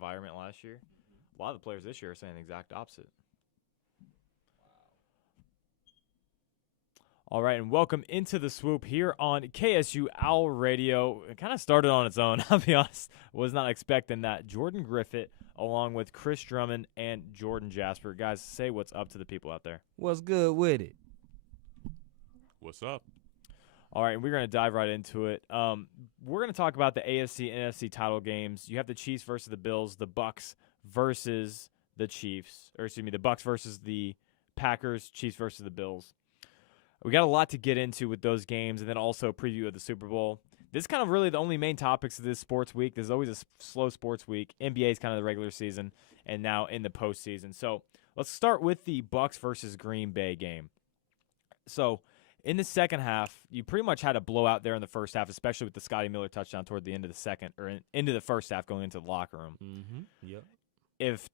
environment last year. A lot of the players this year are saying the exact opposite. All right, and welcome into the Swoop here on KSU Owl Radio. It kind of started on its own, I'll be honest. Was not expecting that. Jordan Griffitt, along with Chris Drummond and Jordan Jasper. Guys, say what's up to the people out there. What's good with it? What's up? All right, we're going to dive right into it. We're going to talk about the AFC and NFC title games. You have the Chiefs versus the Bills, the Bucks versus the Chiefs, or excuse me, the Bucks versus the Packers, Chiefs versus the Bills. We got a lot to get into with those games, and then also a preview of the Super Bowl. This is kind of really the only main topics of this sports week. There's always a slow sports week. NBA is kind of the regular season, and now in the postseason. So let's start with the Bucks versus Green Bay game. So in the second half, you pretty much had a blowout there in the first half, especially with the Scotty Miller touchdown toward the end of the second, or into the first half going into the locker room. Mm-hmm. Yep. If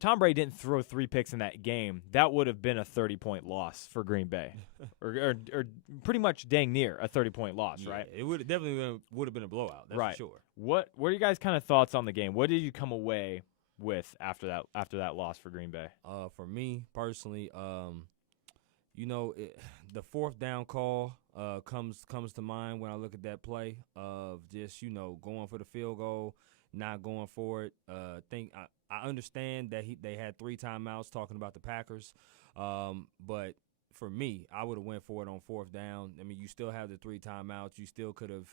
Tom Brady didn't throw 3 picks in that game, that would have been a 30-point loss for Green Bay, or pretty much dang near a 30-point loss, right? It would definitely would have been a blowout. That's right. for sure. What are you guys' kind of thoughts on the game? What did you come away with after that loss for Green Bay? For me personally, the fourth down call comes to mind when I look at that play of just going for the field goal, not going for it. I understand that they had 3 timeouts talking about the Packers, but for me, I would have went for it on fourth down. I mean, you still have the 3 timeouts. You still could have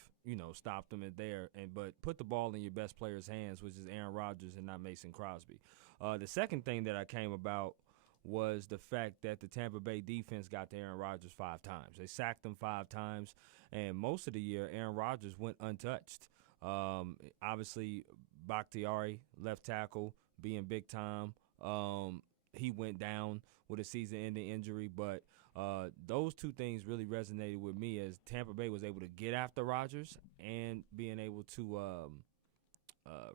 stopped them there, but put the ball in your best player's hands, which is Aaron Rodgers and not Mason Crosby. The second thing that I came about was the fact that the Tampa Bay defense got to Aaron Rodgers 5 times. They sacked him 5 times, and most of the year, Aaron Rodgers went untouched. Obviously, Bakhtiari, left tackle, being big time. He went down with a season-ending injury, but those 2 things really resonated with me as Tampa Bay was able to get after Rodgers and being able to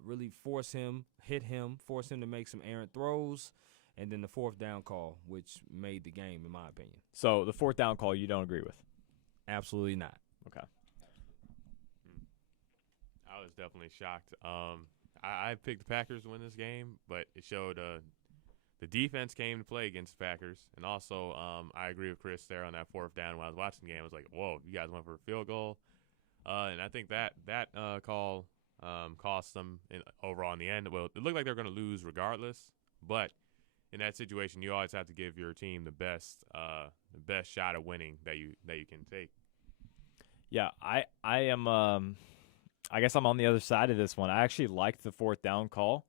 really force him to make some errant throws, and then the fourth down call, which made the game, in my opinion. So the fourth down call you don't agree with? Absolutely not. Okay. I was definitely shocked. I picked the Packers to win this game, but it showed the defense came to play against the Packers. And also, I agree with Chris there on that fourth down when I was watching the game. I was like, whoa, you guys went for a field goal. And I think that call cost them overall in the end. Well, it looked like they were going to lose regardless, but in that situation, you always have to give your team the best shot at winning that you can take. Yeah, I am. I guess I'm on the other side of this one. I actually liked the fourth down call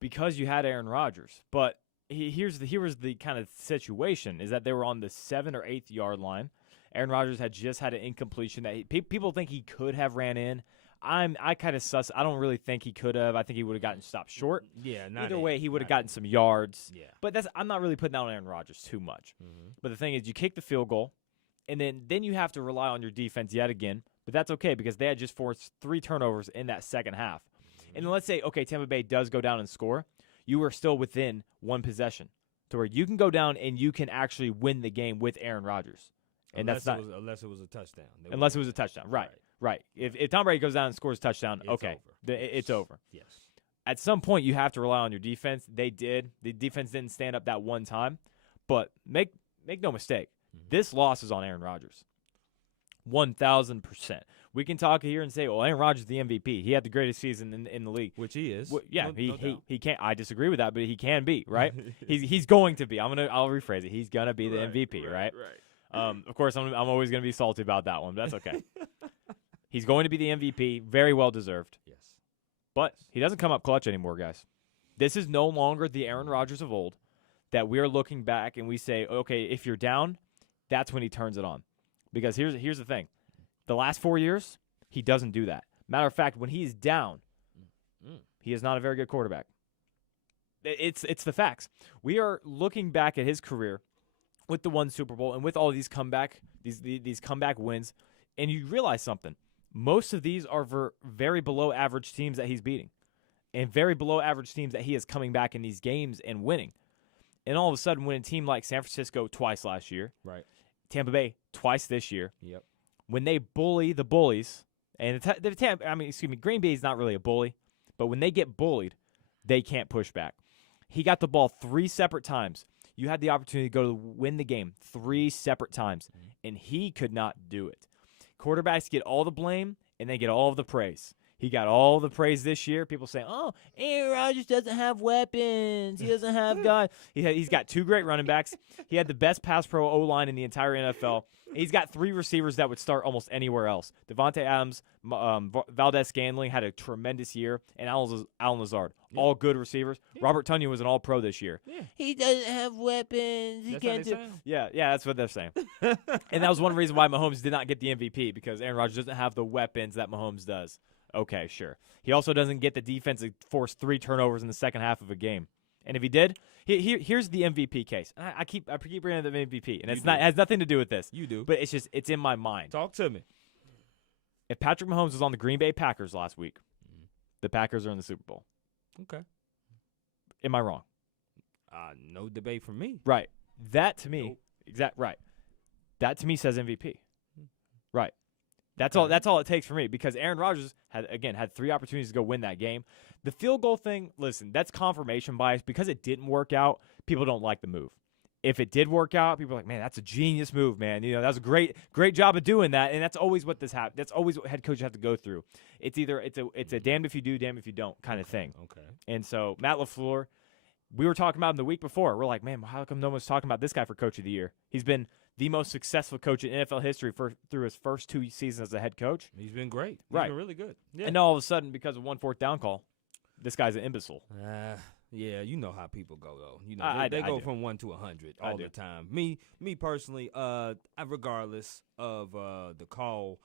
because you had Aaron Rodgers. But here was the kind of situation is that they were on the 7 or 8th yard line. Aaron Rodgers had just had an incompletion that people think he could have ran in. I kind of sus. I don't really think he could have. I think he would have gotten stopped short. Yeah, either way, he would have gotten some yards. Yeah, but I'm not really putting that on Aaron Rodgers too much. Mm-hmm. But the thing is, you kick the field goal, and then you have to rely on your defense yet again. But that's okay because they had just forced 3 turnovers in that second half. Mm-hmm. And let's say, okay, Tampa Bay does go down and score. You are still within 1 possession to where you can go down and you can actually win the game with Aaron Rodgers. And unless it was a touchdown. Unless it was a touchdown, right. If Tom Brady goes down and scores a touchdown, it's over. Yes. At some point, you have to rely on your defense. They did. The defense didn't stand up that one time. But make no mistake, this loss is on Aaron Rodgers. 1,000%. We can talk here and say, well, Aaron Rodgers is the MVP. He had the greatest season in the league. Which he is. Well, yeah, no he can't. I disagree with that, but he can be, right? he's going to be. I'll rephrase it. He's going to be the MVP, right? Of course, I'm always going to be salty about that one, but that's okay. He's going to be the MVP. Very well deserved. Yes. But he doesn't come up clutch anymore, guys. This is no longer the Aaron Rodgers of old that we're looking back and we say, okay, if you're down, that's when he turns it on. Because here's the thing. The last 4 years, he doesn't do that. Matter of fact, when he's down, he is not a very good quarterback. It's the facts. We are looking back at his career with the 1 Super Bowl and with all these comeback wins, and you realize something. Most of these are for very below average teams that he's beating and very below average teams that he is coming back in these games and winning. And all of a sudden, when a team like San Francisco twice last year, right, Tampa Bay twice this year, yep, when they bully the bullies, and Green Bay is not really a bully, But when they get bullied, they can't push back. He got the ball 3 separate times. You had the opportunity to go to win the game 3 separate times, and he could not do it. Quarterbacks get all the blame, and they get all of the praise. He got all the praise this year. People say, oh, Aaron Rodgers doesn't have weapons. He doesn't have guys. He's got 2 great running backs. He had the best pass pro O-line in the entire NFL. He's got 3 receivers that would start almost anywhere else. Devontae Adams, Valdez-Scantling had a tremendous year, and Allen Lazard, all good receivers. Yeah. Robert Tonyan was an all-pro this year. Yeah. He doesn't have weapons. He can't do. Yeah, that's what they're saying. And that was one reason why Mahomes did not get the MVP, because Aaron Rodgers doesn't have the weapons that Mahomes does. Okay, sure. He also doesn't get the defense to force 3 turnovers in the second half of a game. And if he did, here's the MVP case. I keep bringing up the MVP, and it has nothing to do with this. You do, but it's in my mind. Talk to me. If Patrick Mahomes was on the Green Bay Packers last week, the Packers are in the Super Bowl. Okay. Am I wrong? No debate from me. Right. That to me, right. That to me says MVP. Right. That's all. That's all it takes for me, because Aaron Rodgers had 3 opportunities to go win that game. The field goal thing, listen, that's confirmation bias. Because it didn't work out, people don't like the move. If it did work out, people are like, man, that's a genius move, man. You know, that was a great job of doing that. And that's always what this happens. That's always what head coaches have to go through. It's either it's a damned if you do, damned if you don't kind of thing. Okay. And so Matt LaFleur, we were talking about him the week before. We're like, man, how come no one's talking about this guy for Coach of the Year? He's been the most successful coach in NFL history through his first 2 seasons as a head coach. He's been great. He's right. been really good. Yeah. And all of a sudden, because of 1 4th down call, this guy's an imbecile. Yeah, you know how people go, though. You know, they go from 1 to 100 all the time. Me personally, regardless of the call,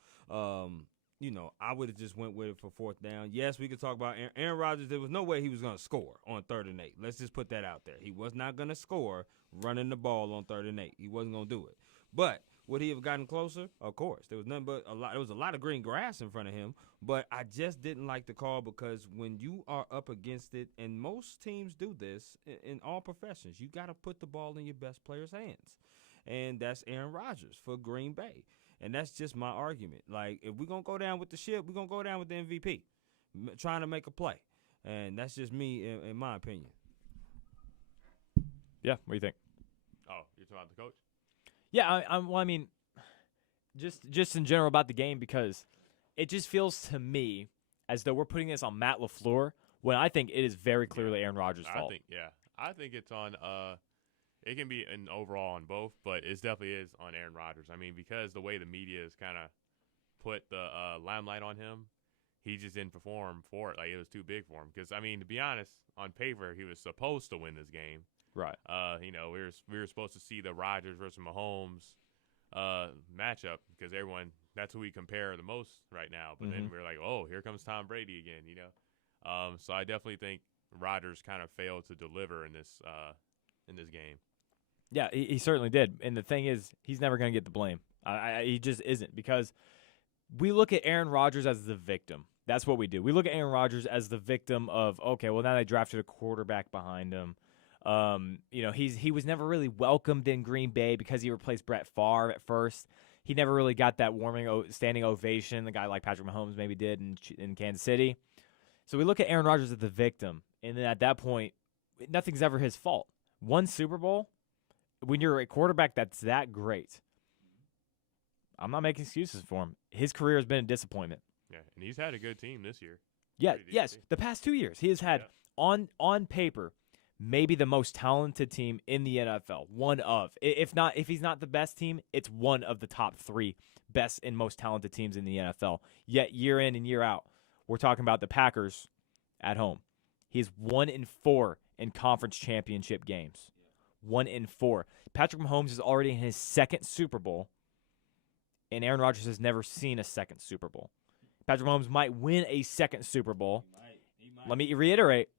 you know, I would have just went with it for 4th down. Yes, we could talk about Aaron Rodgers. There was no way he was going to score on 3rd and 8. Let's just put that out there. He was not going to score running the ball on 3rd and 8. He wasn't going to do it. But would he have gotten closer? Of course. There was nothing but there was a lot of green grass in front of him. But I just didn't like the call, because when you are up against it, and most teams do this in all professions, you got to put the ball in your best player's hands. And that's Aaron Rodgers for Green Bay. And that's just my argument. Like, if we're going to go down with the ship, we're going to go down with the MVP, trying to make a play. And that's just me, in my opinion. Yeah, what do you think? Oh, you're talking about the coach? Yeah, I mean, just in general about the game, because it just feels to me as though we're putting this on Matt LaFleur, when I think it is very clearly Aaron Rodgers' fault. I think it's on it can be an overall on both, but it definitely is on Aaron Rodgers. I mean, because the way the media has kind of put the limelight on him, he just didn't perform for it. Like, it was too big for him. Because, I mean, to be honest, on paper, he was supposed to win this game. Right. You know, we were supposed to see the Rodgers versus Mahomes matchup, because that's who we compare the most right now. But then we're like, oh, here comes Tom Brady again, you know. So I definitely think Rodgers kind of failed to deliver in this game. Yeah, he certainly did. And the thing is, he's never going to get the blame. He just isn't, because we look at Aaron Rodgers as the victim. That's what we do. We look at Aaron Rodgers as the victim of, okay, well, now they drafted a quarterback behind him. You know, he was never really welcomed in Green Bay because he replaced Brett Favre at first. He never really got that standing ovation the guy like Patrick Mahomes maybe did in Kansas City. So we look at Aaron Rodgers as the victim, and then at that point, nothing's ever his fault. 1 Super Bowl, when you're a quarterback that's that great, I'm not making excuses for him. His career has been a disappointment. Yeah, and he's had a good team this year. Yeah, yes, the past 2 years he has had on paper maybe the most talented team in the NFL. One of, if he's not the best team, it's one of the top 3 best and most talented teams in the NFL. Yet year in and year out, we're talking about the Packers at home. He's 1-4 in conference championship games. 1-4. Patrick Mahomes is already in his 2nd Super Bowl, and Aaron Rodgers has never seen a 2nd Super Bowl. Patrick Mahomes might win a 2nd Super Bowl. He might. Let me reiterate,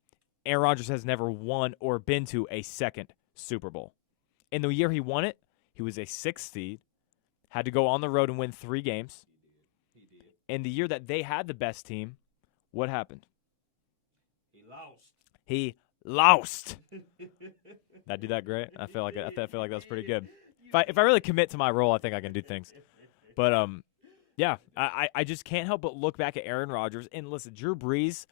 Aaron Rodgers has never won or been to a 2nd Super Bowl. In the year he won it, he was a 6th seed, had to go on the road and win 3 games. He did. In the year that they had the best team, what happened? He lost. Did I do that great? I feel like that was pretty good. If I really commit to my role, I think I can do things. But yeah, I just can't help but look back at Aaron Rodgers and listen. Drew Brees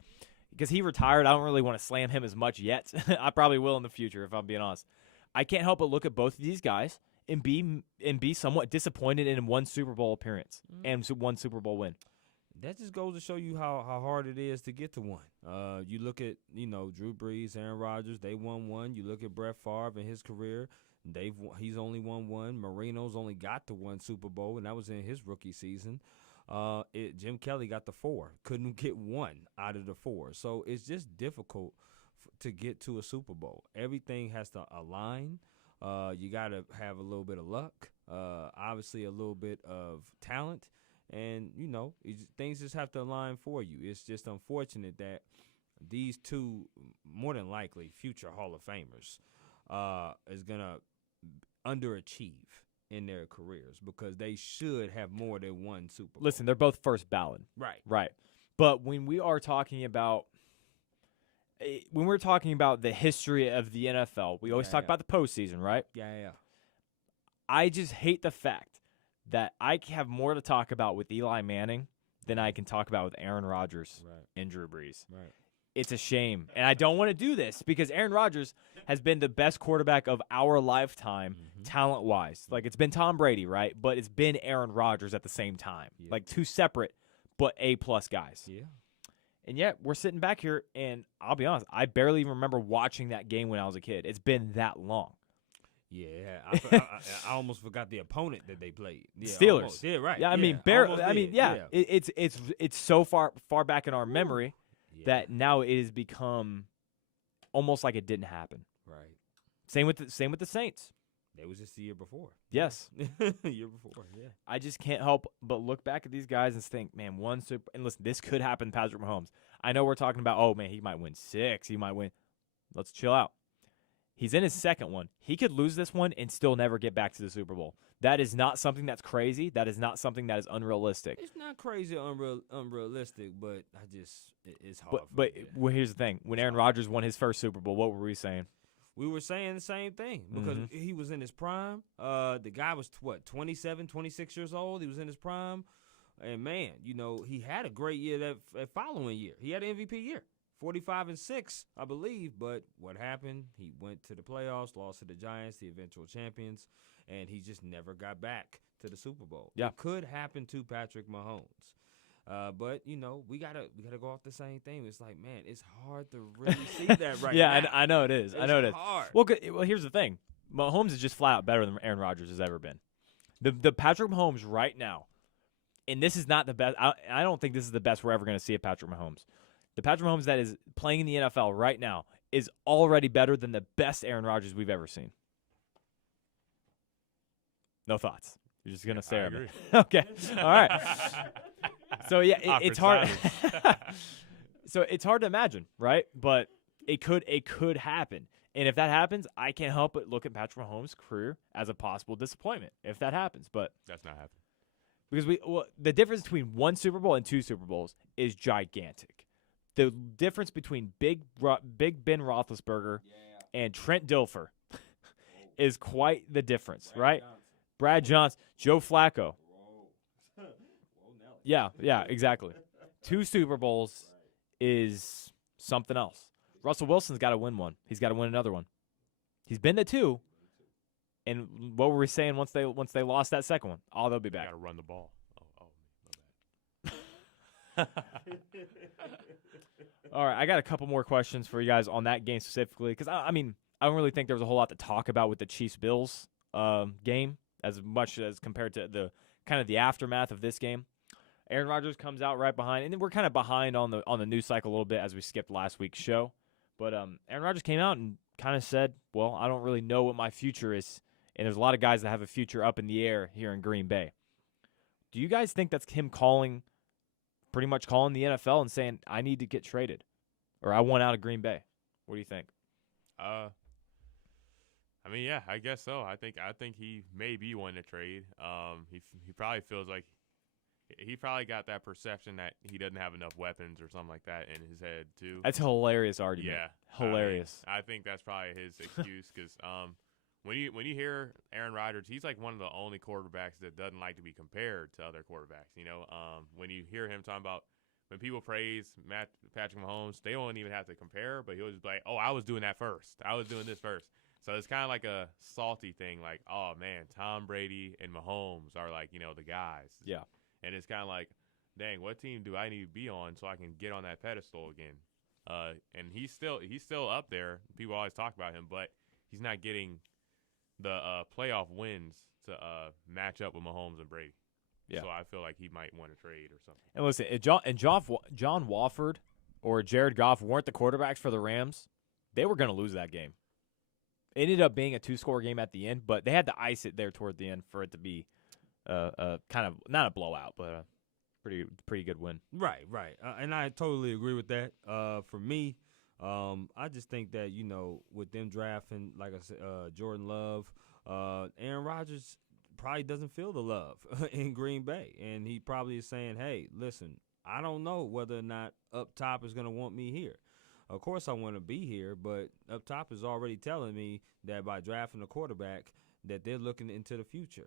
because he retired, I don't really want to slam him as much yet. I probably will in the future, if I'm being honest. I can't help but look at both of these guys and be somewhat disappointed in one Super Bowl appearance and one Super Bowl win. That just goes to show you how hard it is to get to one. You look at, Drew Brees, Aaron Rodgers, they won one. You look at Brett Favre in his career, he's only won one. Marino's only got to one Super Bowl, and that was in his rookie season. Jim Kelly got the 4, couldn't get one out of the 4. So it's just difficult to get to a Super Bowl. Everything has to align. You got to have a little bit of luck, obviously a little bit of talent. And, things just have to align for you. It's just unfortunate that these two, more than likely, future Hall of Famers, is going to underachieve in their careers because they should have more than one Super Bowl. Listen, they're both first ballot. Right. But when we are talking about the history of the NFL, we always talk about the postseason, right? Yeah. I just hate the fact that I have more to talk about with Eli Manning than I can talk about with Aaron Rodgers and Drew Brees. Right. It's a shame. And I don't want to do this because Aaron Rodgers has been the best quarterback of our lifetime, talent-wise. Like, it's been Tom Brady, right? But it's been Aaron Rodgers at the same time. Yeah. Like, two separate but A-plus guys. Yeah. And yet, we're sitting back here, and I'll be honest, I barely even remember watching that game when I was a kid. It's been that long. Yeah, I almost forgot the opponent that they played. Yeah, Steelers. Almost. Yeah, right. Yeah, I mean, barely. I mean, yeah. It's so far back in our memory that now it has become almost like it didn't happen. Right. Same with the Saints. That was just the year before. Yes. Year before. Yeah. I just can't help but look back at these guys and think, man, and listen, this could happen to Patrick Mahomes. I know we're talking about, oh man, he might win 6. He might win. Let's chill out. He's in his second one. He could lose this one and still never get back to the Super Bowl. That is not something that's crazy. That is not something that is unrealistic. It's not crazy or unrealistic, but it's hard. But here's the thing. When Aaron Rodgers won his first Super Bowl, what were we saying? We were saying the same thing because he was in his prime. The guy was, 27, 26 years old. He was in his prime. And, man, he had a great year that following year. He had an MVP year. 45-6, I believe, but what happened? He went to the playoffs, lost to the Giants, the eventual champions, and he just never got back to the Super Bowl. Yeah. It could happen to Patrick Mahomes. But we gotta go off the same thing. It's like, man, it's hard to really see that right now. Yeah, I know it is. I know it is. Hard. Well, here's the thing. Mahomes is just flat out better than Aaron Rodgers has ever been. The Patrick Mahomes right now, and this is not the best. I don't think this is the best we're ever going to see of Patrick Mahomes. The Patrick Mahomes that is playing in the NFL right now is already better than the best Aaron Rodgers we've ever seen. No thoughts. You're just going to stare at me. Okay. All right. So, yeah, it's hard. So, it's hard to imagine, right? But it could happen. And if that happens, I can't help but look at Patrick Mahomes' career as a possible disappointment if that happens. But that's not happening. Because the difference between one Super Bowl and 2 Super Bowls is gigantic. The difference between Big Ben Roethlisberger and Trent Dilfer is quite the difference, right? Brad Johnson, Joe Flacco. Yeah, exactly. 2 Super Bowls is something else. Russell Wilson's got to win one. He's got to win another one. He's been to 2. And what were we saying once they lost that second one? Oh, they'll be back. Got to run the ball. All right, I got a couple more questions for you guys on that game specifically because, I mean, I don't really think there was a whole lot to talk about with the Chiefs-Bills game as much as compared to the kind of the aftermath of this game. Aaron Rodgers comes out right behind, and then we're kind of behind on the news cycle a little bit as we skipped last week's show. But Aaron Rodgers came out and kind of said, well, I don't really know what my future is, and there's a lot of guys that have a future up in the air here in Green Bay. Do you guys think that's him pretty much calling the NFL and saying, I need to get traded, or I want out of Green Bay? What do you think? I mean, yeah, I guess so. I think he may be one to trade. He probably feels like he probably got that perception that he doesn't have enough weapons or something like that in his head too. That's a hilarious argument. Yeah, hilarious. I think that's probably his excuse because when you hear Aaron Rodgers, he's like one of the only quarterbacks that doesn't like to be compared to other quarterbacks. When you hear him talking about when people praise Patrick Mahomes, they won't even have to compare, but he'll just be like, oh, I was doing that first. I was doing this first. So it's kind of like a salty thing, like, oh, man, Tom Brady and Mahomes are like, the guys. Yeah. And it's kind of like, dang, what team do I need to be on so I can get on that pedestal again? And he's still up there. People always talk about him, but he's not getting the playoff wins to match up with Mahomes and Brady. Yeah. So I feel like he might want to trade or something. And listen, if John Wofford or Jared Goff weren't the quarterbacks for the Rams, they were going to lose that game. It ended up being a 2-score game at the end, but they had to ice it there toward the end for it to be kind of not a blowout, but a pretty good win. Right. And I totally agree with that. For me, I just think that, with them drafting, like I said, Jordan Love, Aaron Rodgers probably doesn't feel the love in Green Bay. And he probably is saying, hey, listen, I don't know whether or not up top is going to want me here. Of course I want to be here, but up top is already telling me that by drafting a quarterback that they're looking into the future.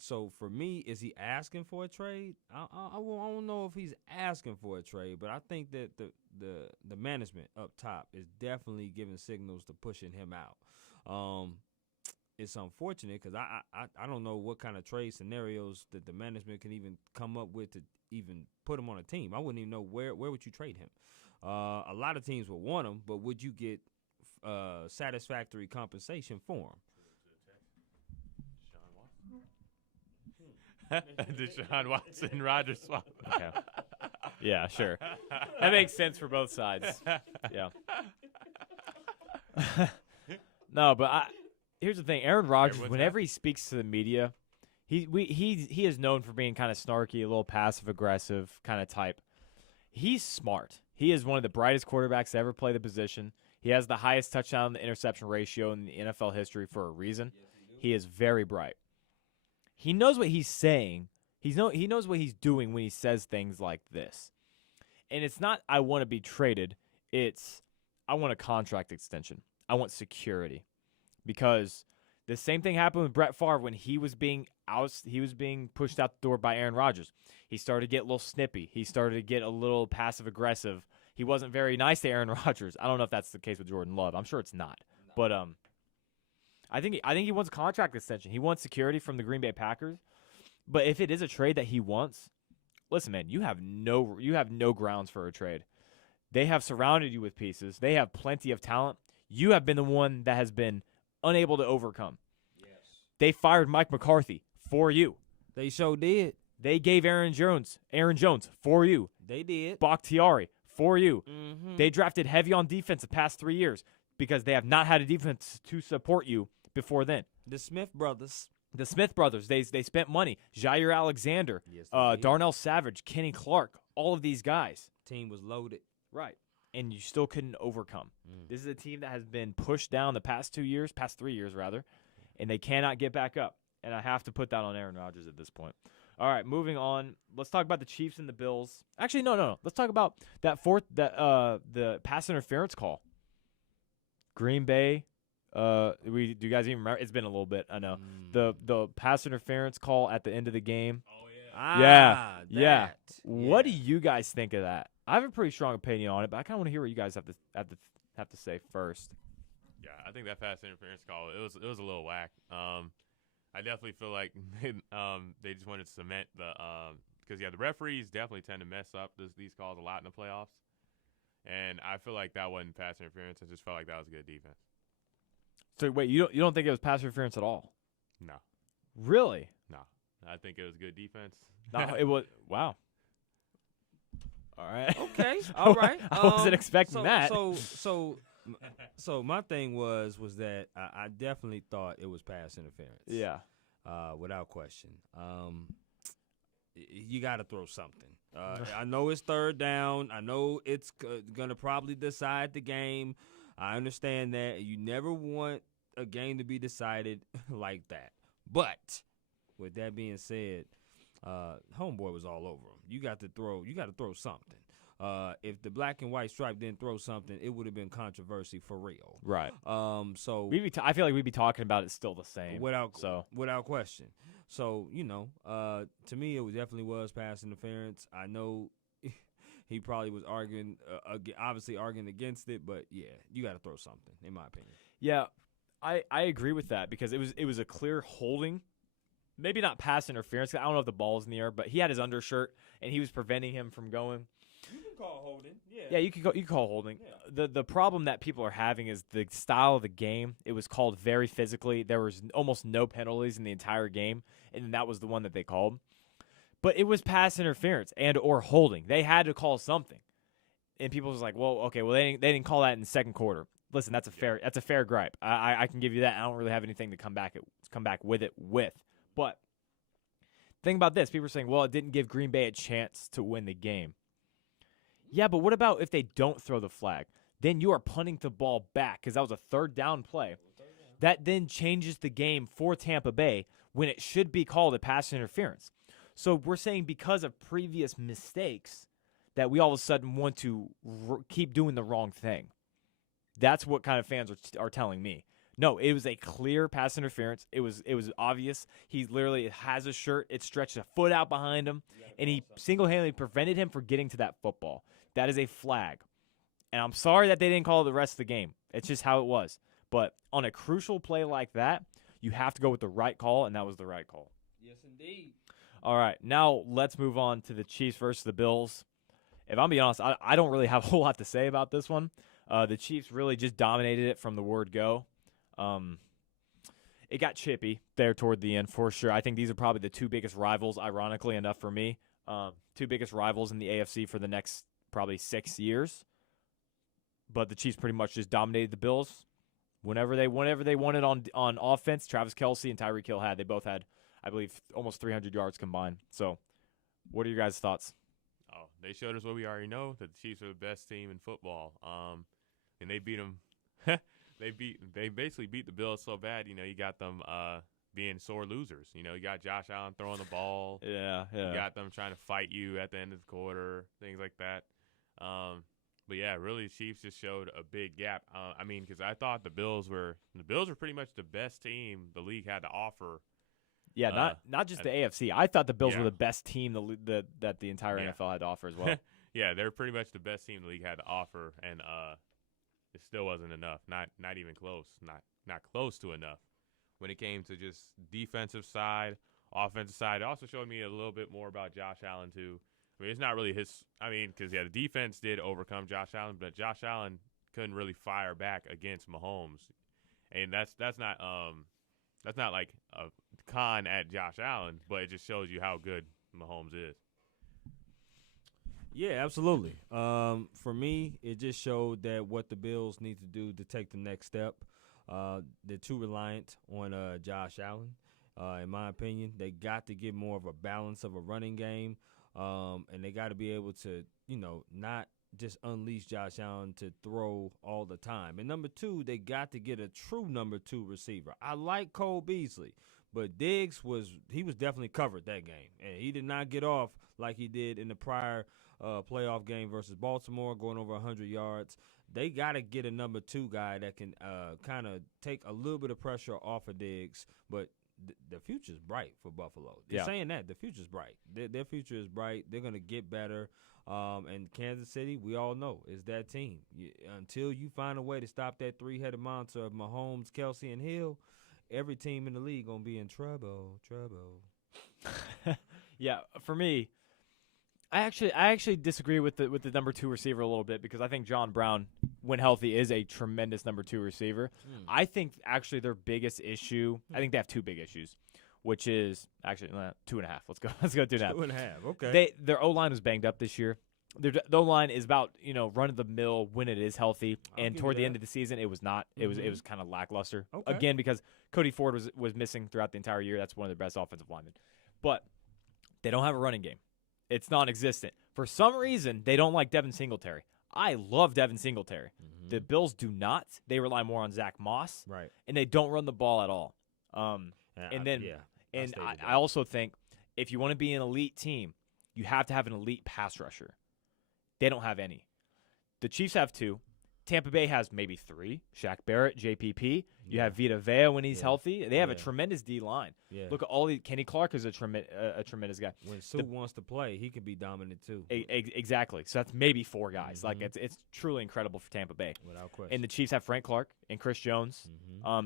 So for me, is he asking for a trade? I don't know if he's asking for a trade, but I think that the management up top is definitely giving signals to pushing him out. It's unfortunate because I don't know what kind of trade scenarios that the management can even come up with to even put him on a team. I wouldn't even know where would you trade him. A lot of teams would want him, but would you get satisfactory compensation for him? Deshaun Watson, Rodgers swap. Okay. Yeah, sure. That makes sense for both sides. Yeah. No, but here's the thing. Aaron Rodgers, whenever he speaks to the media, he is known for being kind of snarky, a little passive-aggressive kind of type. He's smart. He is one of the brightest quarterbacks to ever play the position. He has the highest touchdown to interception ratio in the NFL history for a reason. He is very bright. He knows what he's saying. He knows what he's doing when he says things like this. And it's not, I want to be traded. It's, I want a contract extension. I want security. Because the same thing happened with Brett Favre when he was being pushed out the door by Aaron Rodgers. He started to get a little snippy. He started to get a little passive-aggressive. He wasn't very nice to Aaron Rodgers. I don't know if that's the case with Jordan Love. I'm sure it's not. But I think he wants a contract extension. He wants security from the Green Bay Packers. But if it is a trade that he wants, listen, man, you have no grounds for a trade. They have surrounded you with pieces. They have plenty of talent. You have been the one that has been unable to overcome. Yes. They fired Mike McCarthy for you. They sure did. They gave Aaron Jones for you. They did. Bakhtiari for you. Mm-hmm. They drafted heavy on defense the past 3 years because they have not had a defense to support you before then. The Smith brothers. They spent money. Jair Alexander, yes, Darnell Savage, Kenny Clark, all of these guys. Team was loaded. Right. And you still couldn't overcome. This is a team that has been pushed down the past 3 years, and they cannot get back up. And I have to put that on Aaron Rodgers at this point. All right, moving on. Let's talk about the Chiefs and the Bills. Actually, no. Let's talk about the pass interference call. Green Bay. Do you guys even remember? It's been a little bit. I know the pass interference call at the end of the game. Oh yeah. Yeah. Yeah. What do you guys think of that? I have a pretty strong opinion on it, but I kind of want to hear what you guys have to say first. Yeah, I think that pass interference call it was a little whack. I definitely feel like they just wanted to cement the because the referees definitely tend to mess up these calls a lot in the playoffs, and I feel like that wasn't pass interference. I just felt like that was a good defense. So wait, you don't think it was pass interference at all? No. Really? No. I think it was good defense. No, it was wow. All right. Okay. All right. I wasn't expecting that. So my thing was that I definitely thought it was pass interference. Yeah. Without question. You got to throw something. I know it's third down. I know it's going to probably decide the game. I understand that. You never want a game to be decided like that. But with that being said, homeboy was all over him. You got to throw something. If the black and white stripe didn't throw something, it would have been controversy for real. Right. So I feel like we'd be talking about it still the same. Without question. So, to me, it definitely was pass interference. I know he probably was obviously arguing against it, but yeah, you got to throw something, in my opinion. Yeah, I agree with that because it was a clear holding. Maybe not pass interference. I don't know if the ball was in the air, but he had his undershirt and he was preventing him from going. You can call holding. Yeah. Yeah, you can call holding. Yeah. The problem that people are having is the style of the game. It was called very physically. There was almost no penalties in the entire game, and that was the one that they called. But it was pass interference and or holding. They had to call something. And people was like, "Well, okay, they didn't call that in the second quarter." Listen, that's a fair gripe. I can give you that. I don't really have anything to come back with it with. But think about this. People are saying, "Well, it didn't give Green Bay a chance to win the game." Yeah, but what about if they don't throw the flag? Then you are punting the ball back because that was a third down play. That then changes the game for Tampa Bay when it should be called a pass interference. So we're saying because of previous mistakes that we all of a sudden want to keep doing the wrong thing. That's what kind of fans are telling me. No, it was a clear pass interference. It was obvious. He literally has a shirt. It stretched a foot out behind him, and he single-handedly prevented him from getting to that football. That is a flag. And I'm sorry that they didn't call it the rest of the game. It's just how it was. But on a crucial play like that, you have to go with the right call, and that was the right call. Yes, indeed. All right, now let's move on to the Chiefs versus the Bills. If I'm being honest, I don't really have a whole lot to say about this one. The Chiefs really just dominated it from the word go. It got chippy there toward the end for sure. I think these are probably the two biggest rivals, ironically enough for me. Two biggest rivals in the AFC for the next probably 6 years. But the Chiefs pretty much just dominated the Bills. Whenever they wanted on offense, Travis Kelce and Tyreek Hill they both had, I believe, almost 300 yards combined. So what are your guys' thoughts? Oh, they showed us what we already know, that the Chiefs are the best team in football. And they beat them. They basically beat the Bills so bad, you got them being sore losers. You got Josh Allen throwing the ball. Yeah. You got them trying to fight you at the end of the quarter, things like that. But yeah, really, the Chiefs just showed a big gap. Because I thought the Bills were pretty much the best team the league had to offer. Yeah, not just the AFC. I thought the Bills were the best team that the entire NFL had to offer as well. Yeah, they're pretty much the best team the league had to offer, and it still wasn't enough. Not even close. Not close to enough. When it came to just defensive side, offensive side, it also showed me a little bit more about Josh Allen too. It's not really his. Because the defense did overcome Josh Allen, but Josh Allen couldn't really fire back against Mahomes, and that's not like a con at Josh Allen, but it just shows you how good Mahomes is. Yeah, absolutely. For me, it just showed that what the Bills need to do to take the next step. They're too reliant on Josh Allen. In my opinion, they got to get more of a balance of a running game, and they got to be able to, not just unleash Josh Allen to throw all the time. And number two, they got to get a true number two receiver. I like Cole Beasley, but Diggs was definitely covered that game, and he did not get off like he did in the prior playoff game versus Baltimore, going over 100 yards. They got to get a number two guy that can kind of take a little bit of pressure off of Diggs, but the future's bright for Buffalo. They're saying that. The future's bright. Their future is bright. They're going to get better. And Kansas City, we all know, is that team. Until you find a way to stop that three-headed monster of Mahomes, Kelce, and Hill, every team in the league going to be in trouble. Yeah, for me, I actually disagree with the number two receiver a little bit because I think John Brown, when healthy, is a tremendous number two receiver. I think actually their biggest issue, I think they have two big issues, which is actually 2.5. Let's go 2.5. 2.5. Okay. Their O-line was banged up this year. The O-line is about run of the mill when it is healthy, and toward the end of the season it was not. It was kind of lackluster again because Cody Ford was missing throughout the entire year. That's one of their best offensive linemen, but they don't have a running game. It's non-existent. For some reason, they don't like Devin Singletary. I love Devin Singletary. The Bills do not. They rely more on Zach Moss, right? And they don't run the ball at all. I also think if you want to be an elite team, you have to have an elite pass rusher. They don't have any. The Chiefs have two. Tampa Bay has maybe 3. Shaq Barrett, JPP. You have Vita Vea when he's healthy. They have a tremendous D-line. Yeah. Look at all these. Kenny Clark is a tremendous guy. When Swoop wants to play, he can be dominant too. Exactly. So that's maybe 4 guys. Like it's truly incredible for Tampa Bay. Without question. And the Chiefs have Frank Clark and Chris Jones.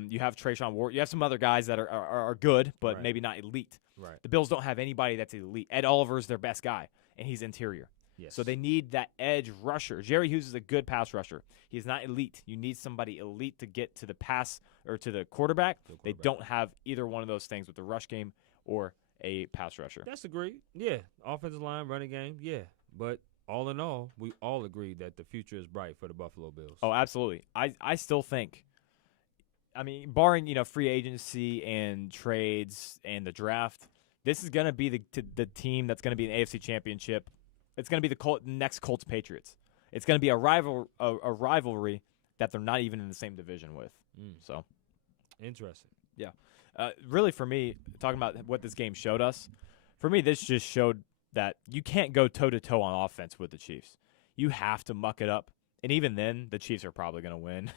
You have Trayshawn Ward. You have some other guys that are good, but maybe not elite. Right. The Bills don't have anybody that's elite. Ed Oliver's their best guy, and he's interior. Yes. So they need that edge rusher. Jerry Hughes is a good pass rusher. He's not elite. You need somebody elite to get to the pass or to the quarterback. They don't have either one of those things with the rush game or a pass rusher. That's agreed. Yeah. Offensive line, running game, yeah. But all in all, we all agree that the future is bright for the Buffalo Bills. Oh, absolutely. I still think, I mean, barring, free agency and trades and the draft, this is going to be the team that's going to be an AFC Championship. It's going to be the next Colts Patriots. It's going to be a rivalry that they're not even in the same division with. So, interesting. Yeah. Really, for me, talking about what this game showed us, for me, this just showed that you can't go toe-to-toe on offense with the Chiefs. You have to muck it up. And even then, the Chiefs are probably going to win.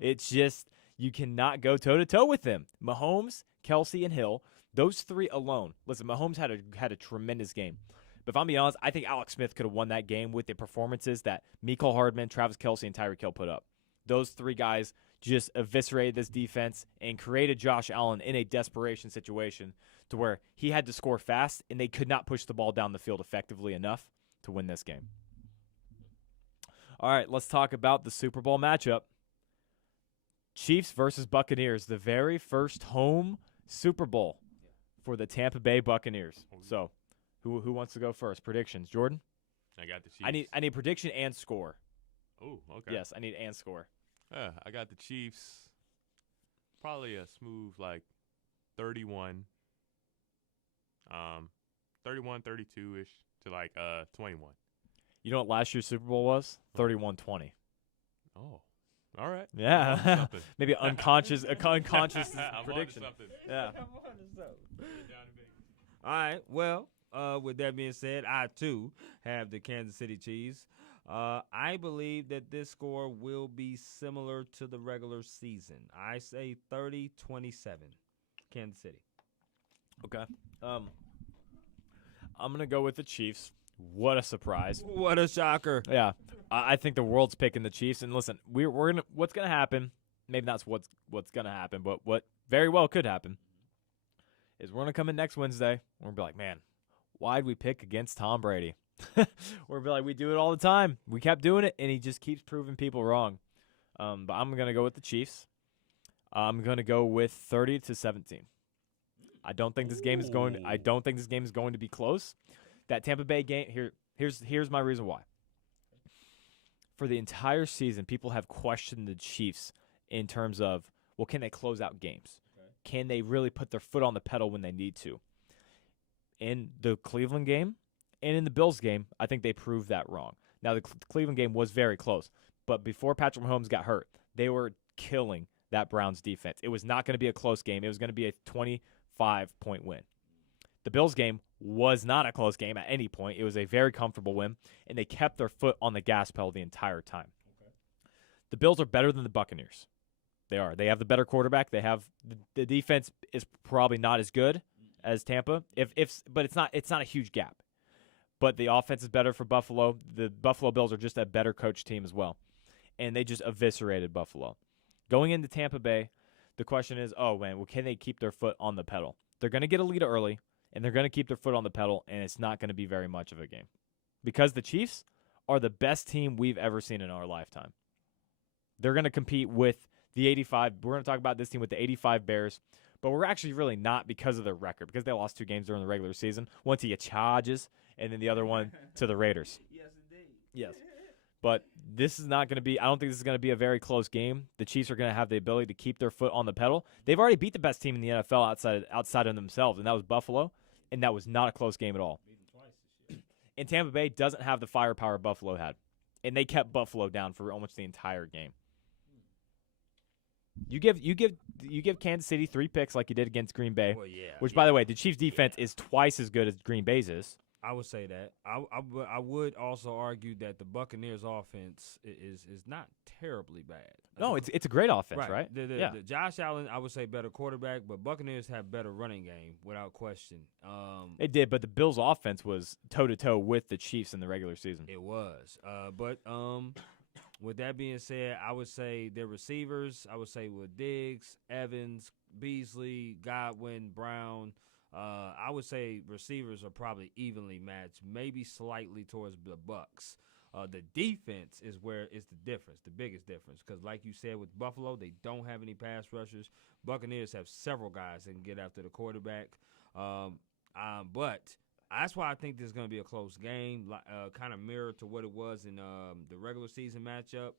It's just you cannot go toe-to-toe with them. Mahomes, Kelsey, and Hill, those 3 alone. Listen, Mahomes had a tremendous game. But if I'm being honest, I think Alex Smith could have won that game with the performances that Mecole Hardman, Travis Kelce, and Tyreek Hill put up. Those 3 guys just eviscerated this defense and created Josh Allen in a desperation situation to where he had to score fast, and they could not push the ball down the field effectively enough to win this game. All right, let's talk about the Super Bowl matchup. Chiefs versus Buccaneers, the very first home Super Bowl for the Tampa Bay Buccaneers. So, who wants to go first? Predictions, Jordan? I got the Chiefs. I need prediction and score. Oh, okay. Yes, I need and score. I got the Chiefs. Probably a smooth 31. 32-ish to 21. You know what last year's Super Bowl was? 31-20. Oh. All right. Yeah. Maybe unconscious I'm prediction. Yeah. All right. Well, with that being said, I too have the Kansas City Chiefs. I believe that this score will be similar to the regular season. I say 30-27, Kansas City. Okay. I'm gonna go with the Chiefs. What a surprise! What a shocker! Yeah, I think the world's picking the Chiefs. And listen, we're gonna what's gonna happen? Maybe that's what's gonna happen, but what very well could happen is we're gonna come in next Wednesday and we're gonna be like, man, why'd we pick against Tom Brady? We're gonna be like, we do it all the time. We kept doing it, and he just keeps proving people wrong. But I'm gonna go with the Chiefs. I'm gonna go with 30-17. I don't think this game is going to be close. That Tampa Bay game here's my reason why. For the entire season, people have questioned the Chiefs in terms of, well, can they close out games? Okay. Can they really put their foot on the pedal when they need to? In the Cleveland game and in the Bills game, I think they proved that wrong. Now, the Cleveland game was very close, but before Patrick Mahomes got hurt, they were killing that Browns defense. It was not going to be a close game. It was going to be a 25-point win. The Bills game was not a close game at any point. It was a very comfortable win, and they kept their foot on the gas pedal the entire time. Okay. The Bills are better than the Buccaneers. They are. They have the better quarterback. They have the defense is probably not as good as Tampa, but it's not a huge gap. But the offense is better for Buffalo. The Buffalo Bills are just a better coach team as well, and they just eviscerated Buffalo. Going into Tampa Bay, the question is, can they keep their foot on the pedal? They're going to get a lead early, and they're going to keep their foot on the pedal, and it's not going to be very much of a game. Because the Chiefs are the best team we've ever seen in our lifetime. They're going to compete with the 85. We're going to talk about this team with the 85 Bears, but we're actually really not because of their record, because they lost 2 games during the regular season. One to the Chargers, and then the other one to the Raiders. Yes, indeed. Yes. But this is not going to be – I don't think this is going to be a very close game. The Chiefs are going to have the ability to keep their foot on the pedal. They've already beat the best team in the NFL outside of themselves, and that was Buffalo, and that was not a close game at all. And Tampa Bay doesn't have the firepower Buffalo had, and they kept Buffalo down for almost the entire game. You give Kansas City 3 picks like you did against Green Bay, well, yeah, which, by the way, the Chiefs' defense is twice as good as Green Bay's is. I would say that. I would also argue that the Buccaneers' offense is not terribly bad. No, it's a great offense, right? The Josh Allen, I would say, better quarterback, but Buccaneers have better running game without question. They did, but the Bills' offense was toe-to-toe with the Chiefs in the regular season. It was. But with that being said, I would say their receivers, I would say with Diggs, Evans, Beasley, Godwin, Brown, I would say receivers are probably evenly matched, maybe slightly towards the Bucs. The defense is where it's the difference, the biggest difference, because like you said with Buffalo, they don't have any pass rushers. Buccaneers have several guys that can get after the quarterback. But that's why I think this is going to be a close game, kind of mirror to what it was in the regular season matchup.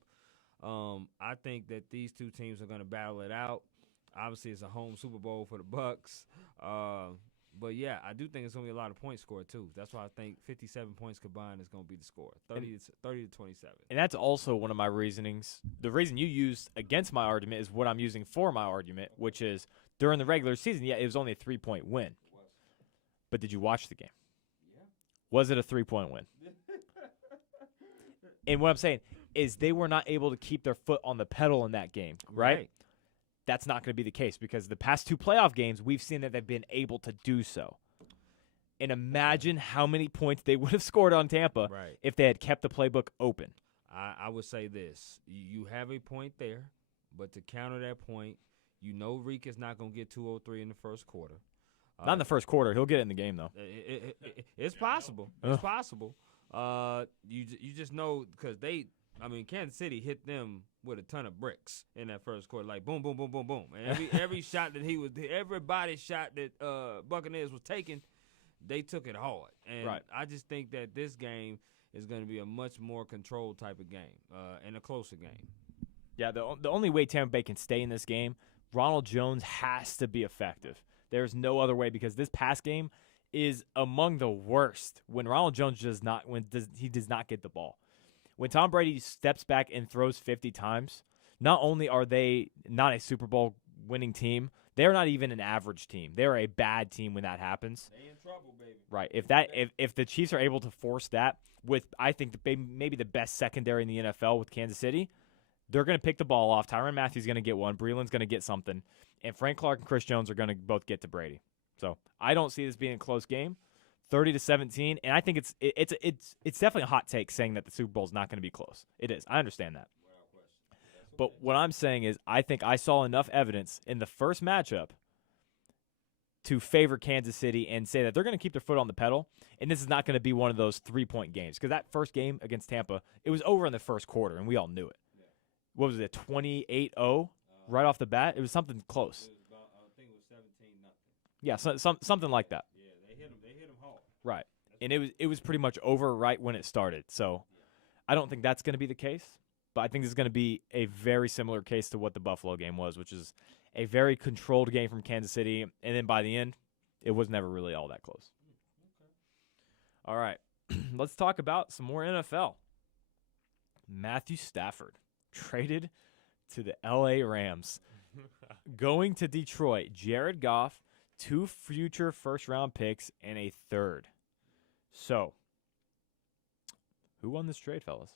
I think that these two teams are going to battle it out. Obviously, it's a home Super Bowl for the Bucs. But, yeah, I do think it's going to be a lot of points scored, too. That's why I think 57 points combined is going to be the score, 30 to 27. And that's also one of my reasonings. The reason you used against my argument is what I'm using for my argument, which is during the regular season, yeah, it was only a 3-point win. But did you watch the game? Yeah. Was it a 3-point win? And what I'm saying is they were not able to keep their foot on the pedal in that game, right? That's not going to be the case because the past two playoff games, we've seen that they've been able to do so. And imagine how many points they would have scored on Tampa if they had kept the playbook open. I would say this. You have a point there, but to counter that point, you know Reek is not going to get 203 in the first quarter. Not in the first quarter. He'll get it in the game, though. It's possible. It's possible. You just know because Kansas City hit them with a ton of bricks in that first quarter, like boom, boom, boom, boom, boom. And every shot that everybody shot that Buccaneers was taking, they took it hard. And I just think that this game is going to be a much more controlled type of game and a closer game. Yeah, the only way Tampa Bay can stay in this game, Ronald Jones has to be effective. There's no other way because this pass game is among the worst when Ronald Jones does not get the ball. When Tom Brady steps back and throws 50 times, not only are they not a Super Bowl winning team, they're not even an average team. They're a bad team when that happens. They in trouble, baby. Right. If the Chiefs are able to force that with, I think, maybe the best secondary in the NFL with Kansas City, they're going to pick the ball off. Tyrann Mathieu's going to get one. Breeland's going to get something. And Frank Clark and Chris Jones are going to both get to Brady. So I don't see this being a close game. 30-17, and I think it's definitely a hot take saying that the Super Bowl is not going to be close. It is. I understand that. But what I'm saying is I think I saw enough evidence in the first matchup to favor Kansas City and say that they're going to keep their foot on the pedal, and this is not going to be one of those 3-point games because that first game against Tampa, it was over in the first quarter, and we all knew it. What was it, 28-0 right off the bat? It was something close. I think it was 17-0. Yeah, something like that. Right, and it was pretty much over right when it started. So I don't think that's going to be the case, but I think this is going to be a very similar case to what the Buffalo game was, which is a very controlled game from Kansas City, and then by the end, it was never really all that close. All right, let's talk about some more NFL. Matthew Stafford traded to the L.A. Rams. Going to Detroit, Jared Goff, 2 future first-round picks, and a third. So, who won this trade, fellas?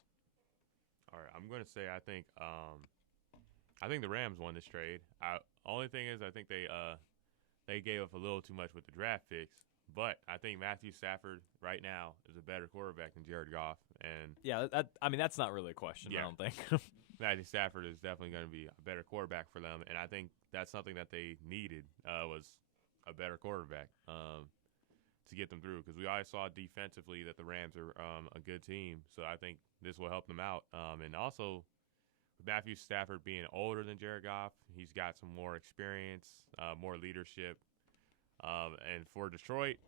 All right, I'm going to say I think the Rams won this trade. Only thing is I think they gave up a little too much with the draft picks, but I think Matthew Stafford right now is a better quarterback than Jared Goff. And yeah, that's not really a question. Yeah. I don't think. Matthew Stafford is definitely going to be a better quarterback for them, and I think that's something that they needed was a better quarterback to get them through because we always saw defensively that the Rams are a good team. So I think this will help them out. And also, with Matthew Stafford being older than Jared Goff, he's got some more experience, more leadership. And for Detroit,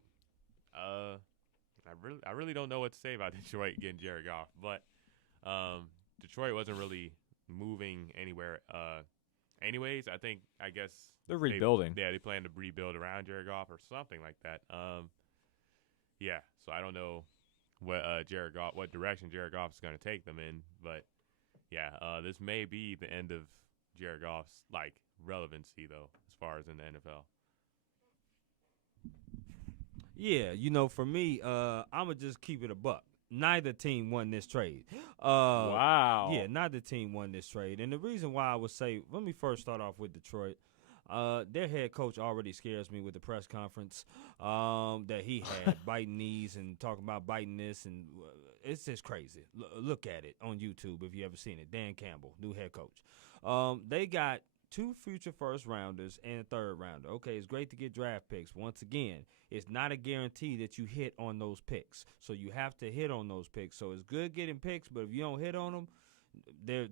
I really don't know what to say about Detroit getting Jared Goff. But Detroit wasn't really moving anywhere. Anyways, I guess they're rebuilding. They plan to rebuild around Jared Goff or something like that. Yeah, so I don't know what direction Jared Goff is going to take them in, but yeah, this may be the end of Jared Goff's relevancy though, as far as in the NFL. Yeah, for me, I'm going to just keep it a buck. Neither team won this trade. Wow. Yeah, neither team won this trade. And the reason why I would say, let me first start off with Detroit. Their head coach already scares me with the press conference that he had, biting knees and talking about biting this. And it's just crazy. Look at it on YouTube if you ever seen it. Dan Campbell, new head coach. They got 2 future first-rounders and a third-rounder. Okay, it's great to get draft picks. Once again, it's not a guarantee that you hit on those picks. So you have to hit on those picks. So it's good getting picks, but if you don't hit on them,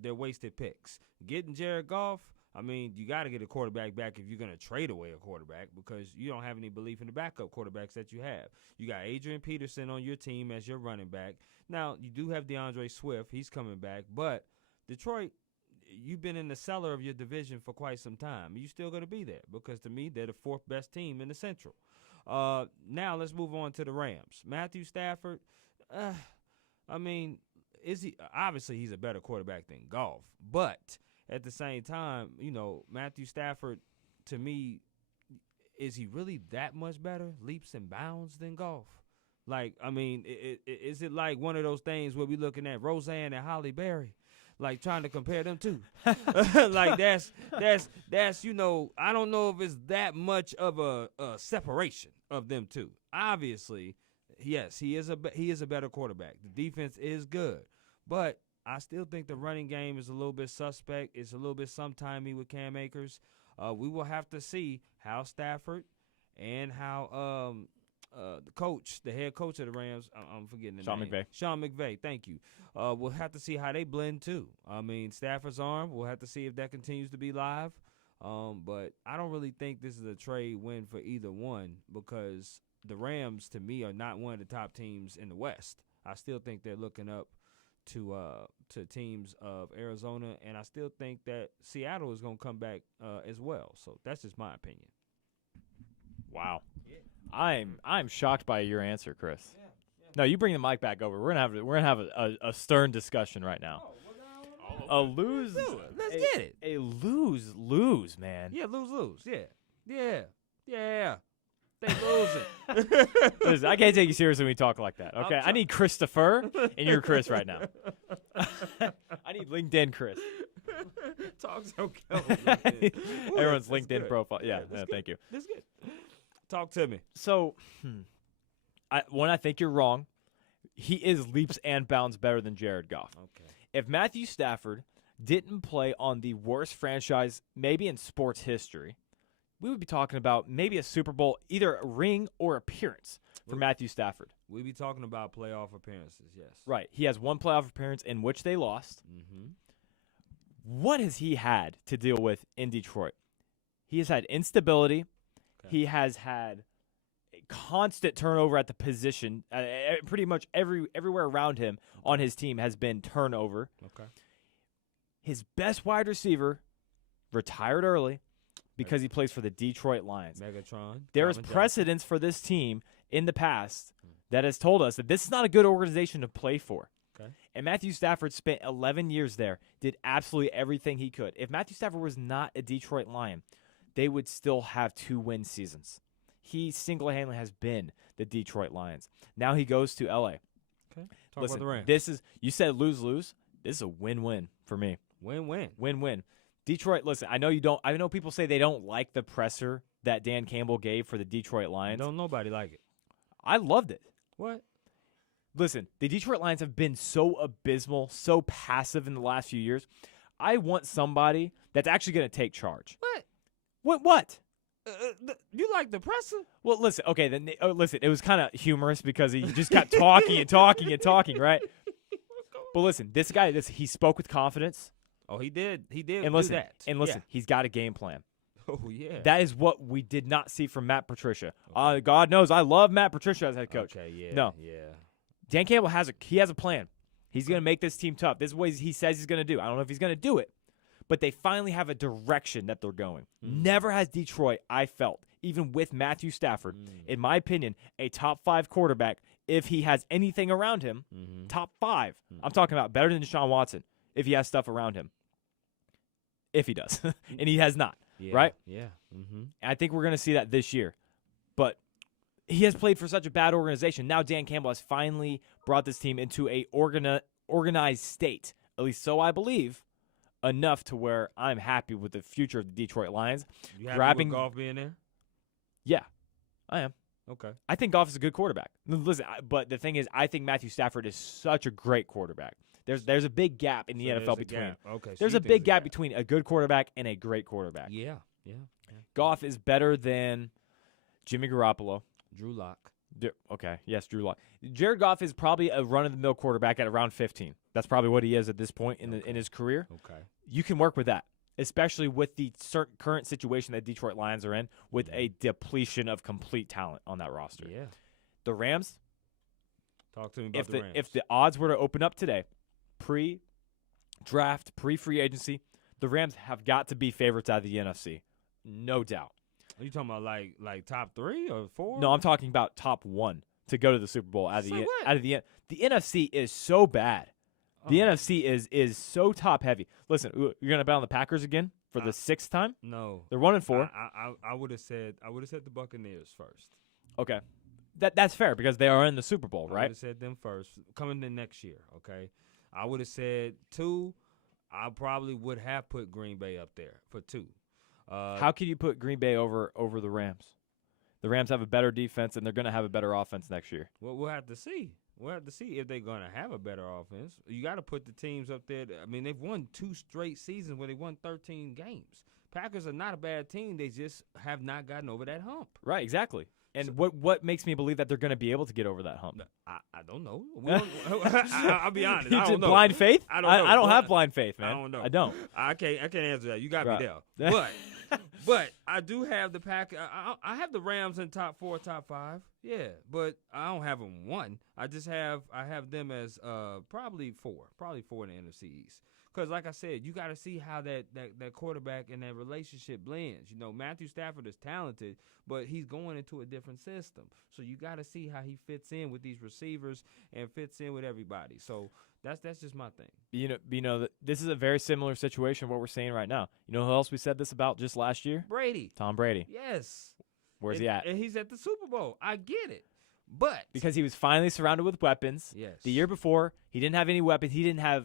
they're wasted picks. Getting Jared Goff, I mean, you got to get a quarterback back if you're going to trade away a quarterback because you don't have any belief in the backup quarterbacks that you have. You got Adrian Peterson on your team as your running back. Now, you do have DeAndre Swift. He's coming back. But Detroit, you've been in the cellar of your division for quite some time. You're still going to be there because, to me, they're the 4th best team in the Central. Now let's move on to the Rams. Matthew Stafford, I mean, obviously he's a better quarterback than Goff. But at the same time, Matthew Stafford, to me, is he really that much better, leaps and bounds than Goff? Like, I mean, is it like one of those things where we looking at Roseanne and Halle Berry? Like trying to compare them two, like that's I don't know if it's that much of a separation of them two. Obviously, yes, he is a better quarterback. The defense is good, but I still think the running game is a little bit suspect. It's a little bit sometimey with Cam Akers. We will have to see how Stafford and how the head coach of the Rams, I'm forgetting the name. Sean McVay, thank you. We'll have to see how they blend too. I mean, Stafford's arm, we'll have to see if that continues to be live. But I don't really think this is a trade win for either one because the Rams, to me, are not one of the top teams in the West. I still think they're looking up to teams of Arizona, and I still think that Seattle is going to come back as well. So that's just my opinion. Wow. I'm shocked by your answer, Chris. Yeah. No, you bring the mic back over. We're gonna have a stern discussion right now. A lose. Let's get it. A lose, man. Yeah, lose. Yeah. They losing. Listen, I can't take you seriously when you talk like that. Okay, I need Christopher, and you're Chris right now. I need LinkedIn Chris. Talk so good. Everyone's LinkedIn profile. Yeah, thank you. That's good. Talk to me. So, I think you're wrong. He is leaps and bounds better than Jared Goff. Okay. If Matthew Stafford didn't play on the worst franchise maybe in sports history, we would be talking about maybe a Super Bowl, either a ring or appearance for Matthew Stafford. We'd be talking about playoff appearances, yes. Right. He has one playoff appearance in which they lost. Mm-hmm. What has he had to deal with in Detroit? He has had instability. Okay. He has had constant turnover at the position. Pretty much everywhere around him on his team has been turnover. Okay. His best wide receiver retired early because he plays for the Detroit Lions. Megatron. There is precedence for this team in the past that has told us that this is not a good organization to play for. Okay. And Matthew Stafford spent 11 years there, did absolutely everything he could. If Matthew Stafford was not a Detroit Lion, they would still have 2-win seasons. He single-handedly has been the Detroit Lions. Now he goes to L.A. Okay. Talk about the Rams. You said lose-lose. This is a win-win for me. Win-win. Win-win. Detroit, listen, I know people say they don't like the presser that Dan Campbell gave for the Detroit Lions. Don't nobody like it. I loved it. What? Listen, the Detroit Lions have been so abysmal, so passive in the last few years. I want somebody that's actually going to take charge. What? You like the presser? Well, listen, okay, then listen, it was kind of humorous because he just kept talking and talking and talking, right? But listen, this guy, he spoke with confidence. Oh, he did. He did. And listen, do that. He's got a game plan. Oh, yeah. That is what we did not see from Matt Patricia. Okay. God knows I love Matt Patricia as head coach. Okay, yeah. No. Yeah. Dan Campbell has a plan. He's going to make this team tough. This is what he says he's going to do. I don't know if he's going to do it, but they finally have a direction that they're going. Never has Detroit, I felt, even with Matthew Stafford, in my opinion, a top 5 quarterback, if he has anything around him, top 5. I'm talking about better than Deshaun Watson if he has stuff around him. If he does. And he has not, right? Yeah. I think we're going to see that this year. But he has played for such a bad organization. Now Dan Campbell has finally brought this team into a organized state, at least so I believe, enough to where I'm happy with the future of the Detroit Lions. You happy Grabbing with Goff being there? Yeah, I am. Okay. I think Goff is a good quarterback. Listen, but the thing is, I think Matthew Stafford is such a great quarterback. There's a big gap in the NFL between. Okay. There's a big gap between a good quarterback and a great quarterback. Yeah. Goff is better than Jimmy Garoppolo. Drew Lock. Okay, yes, Drew Lock. Jared Goff is probably a run-of-the-mill quarterback at around 15. That's probably what he is at this point in his career. Okay. You can work with that, especially with the current situation that Detroit Lions are in, with a depletion of complete talent on that roster. Yeah. The Rams. Talk to me about the Rams. If the odds were to open up today, pre-draft, pre-free agency, the Rams have got to be favorites out of the NFC, no doubt. Are you talking about like top 3 or 4? No, I'm talking about top 1 to go to the Super Bowl out of the NFC is so bad. The NFC is so top heavy. Listen, you're gonna bet on the Packers again for the 6th time? No, they're 1-4. I would have said the Buccaneers first. Okay, that's fair because they are in the Super Bowl, I right? would have said them first coming in next year. Okay, I would have said 2. I probably would have put Green Bay up there for 2. How can you put Green Bay over the Rams? The Rams have a better defense, and they're going to have a better offense next year. Well, we'll have to see. We'll have to see if they're going to have a better offense. You got to put the teams up there. I mean, they've won 2 straight seasons where they won 13 games. Packers are not a bad team. They just have not gotten over that hump. Right, exactly. And what makes me believe that they're going to be able to get over that hump? I don't know. I'll be honest. I don't know. Blind faith? I don't know. I don't have blind faith, man. I don't know. I don't. I can't answer that. You got Right. me there. But I do have the Pack. I have the Rams in top 4, top 5. Yeah, but I don't have them 1. I have them as probably 4 in the NFC East. Because, like I said, you got to see how that quarterback and that relationship blends. You know, Matthew Stafford is talented, but he's going into a different system. So you got to see how he fits in with these receivers and fits in with everybody. So that's just my thing. You know, this is a very similar situation to what we're seeing right now. You know who else we said this about just last year? Brady. Tom Brady. Yes. Where's he at? And he's at the Super Bowl. I get it. But because he was finally surrounded with weapons. Yes. The year before, he didn't have any weapons. He didn't have.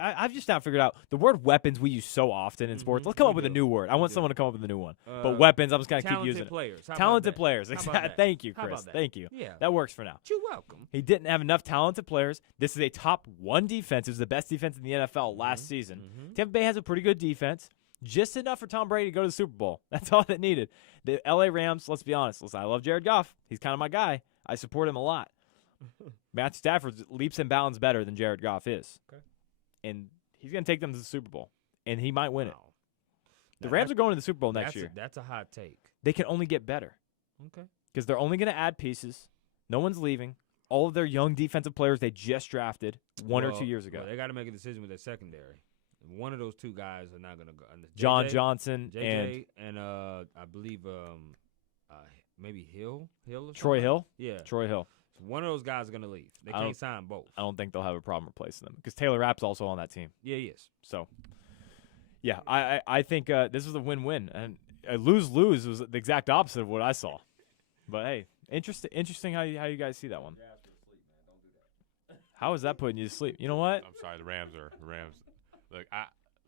I've just now figured out the word weapons we use so often in sports. Let's come up with a new word. I want someone to come up with a new one. But weapons, I'm just gonna keep using players. it. Talented players. Exactly. Thank you, How Chris. about that? Thank you. Yeah. That works for now. You're welcome. He didn't have enough talented players. This is a top 1 defense. It was the best defense in the NFL last season. Tampa Bay has a pretty good defense. Just enough for Tom Brady to go to the Super Bowl. That's all that needed. The LA Rams, let's be honest. Listen, I love Jared Goff. He's kind of my guy. I support him a lot. Matthew Stafford leaps and bounds better than Jared Goff is. Okay. And he's going to take them to the Super Bowl. And he might win it. Wow. The Rams are going to the Super Bowl next year. That's a hot take. They can only get better. Okay. Because they're only going to add pieces. No one's leaving. All of their young defensive players they just drafted 1 or 2 years ago. Well, they got to make a decision with their secondary. One of those 2 guys are not going to go. John Johnson JJ and I believe maybe Hill or Troy Hill? Yeah. Troy Hill. So one of those guys are going to leave. They can't sign both. I don't think they'll have a problem replacing them because Taylor Rapp's also on that team. Yeah, he is. So, yeah, I think this was a win-win. And lose-lose was the exact opposite of what I saw. But, hey, interesting how you guys see that one. How is that putting you to sleep? You know what? I'm sorry, the Rams.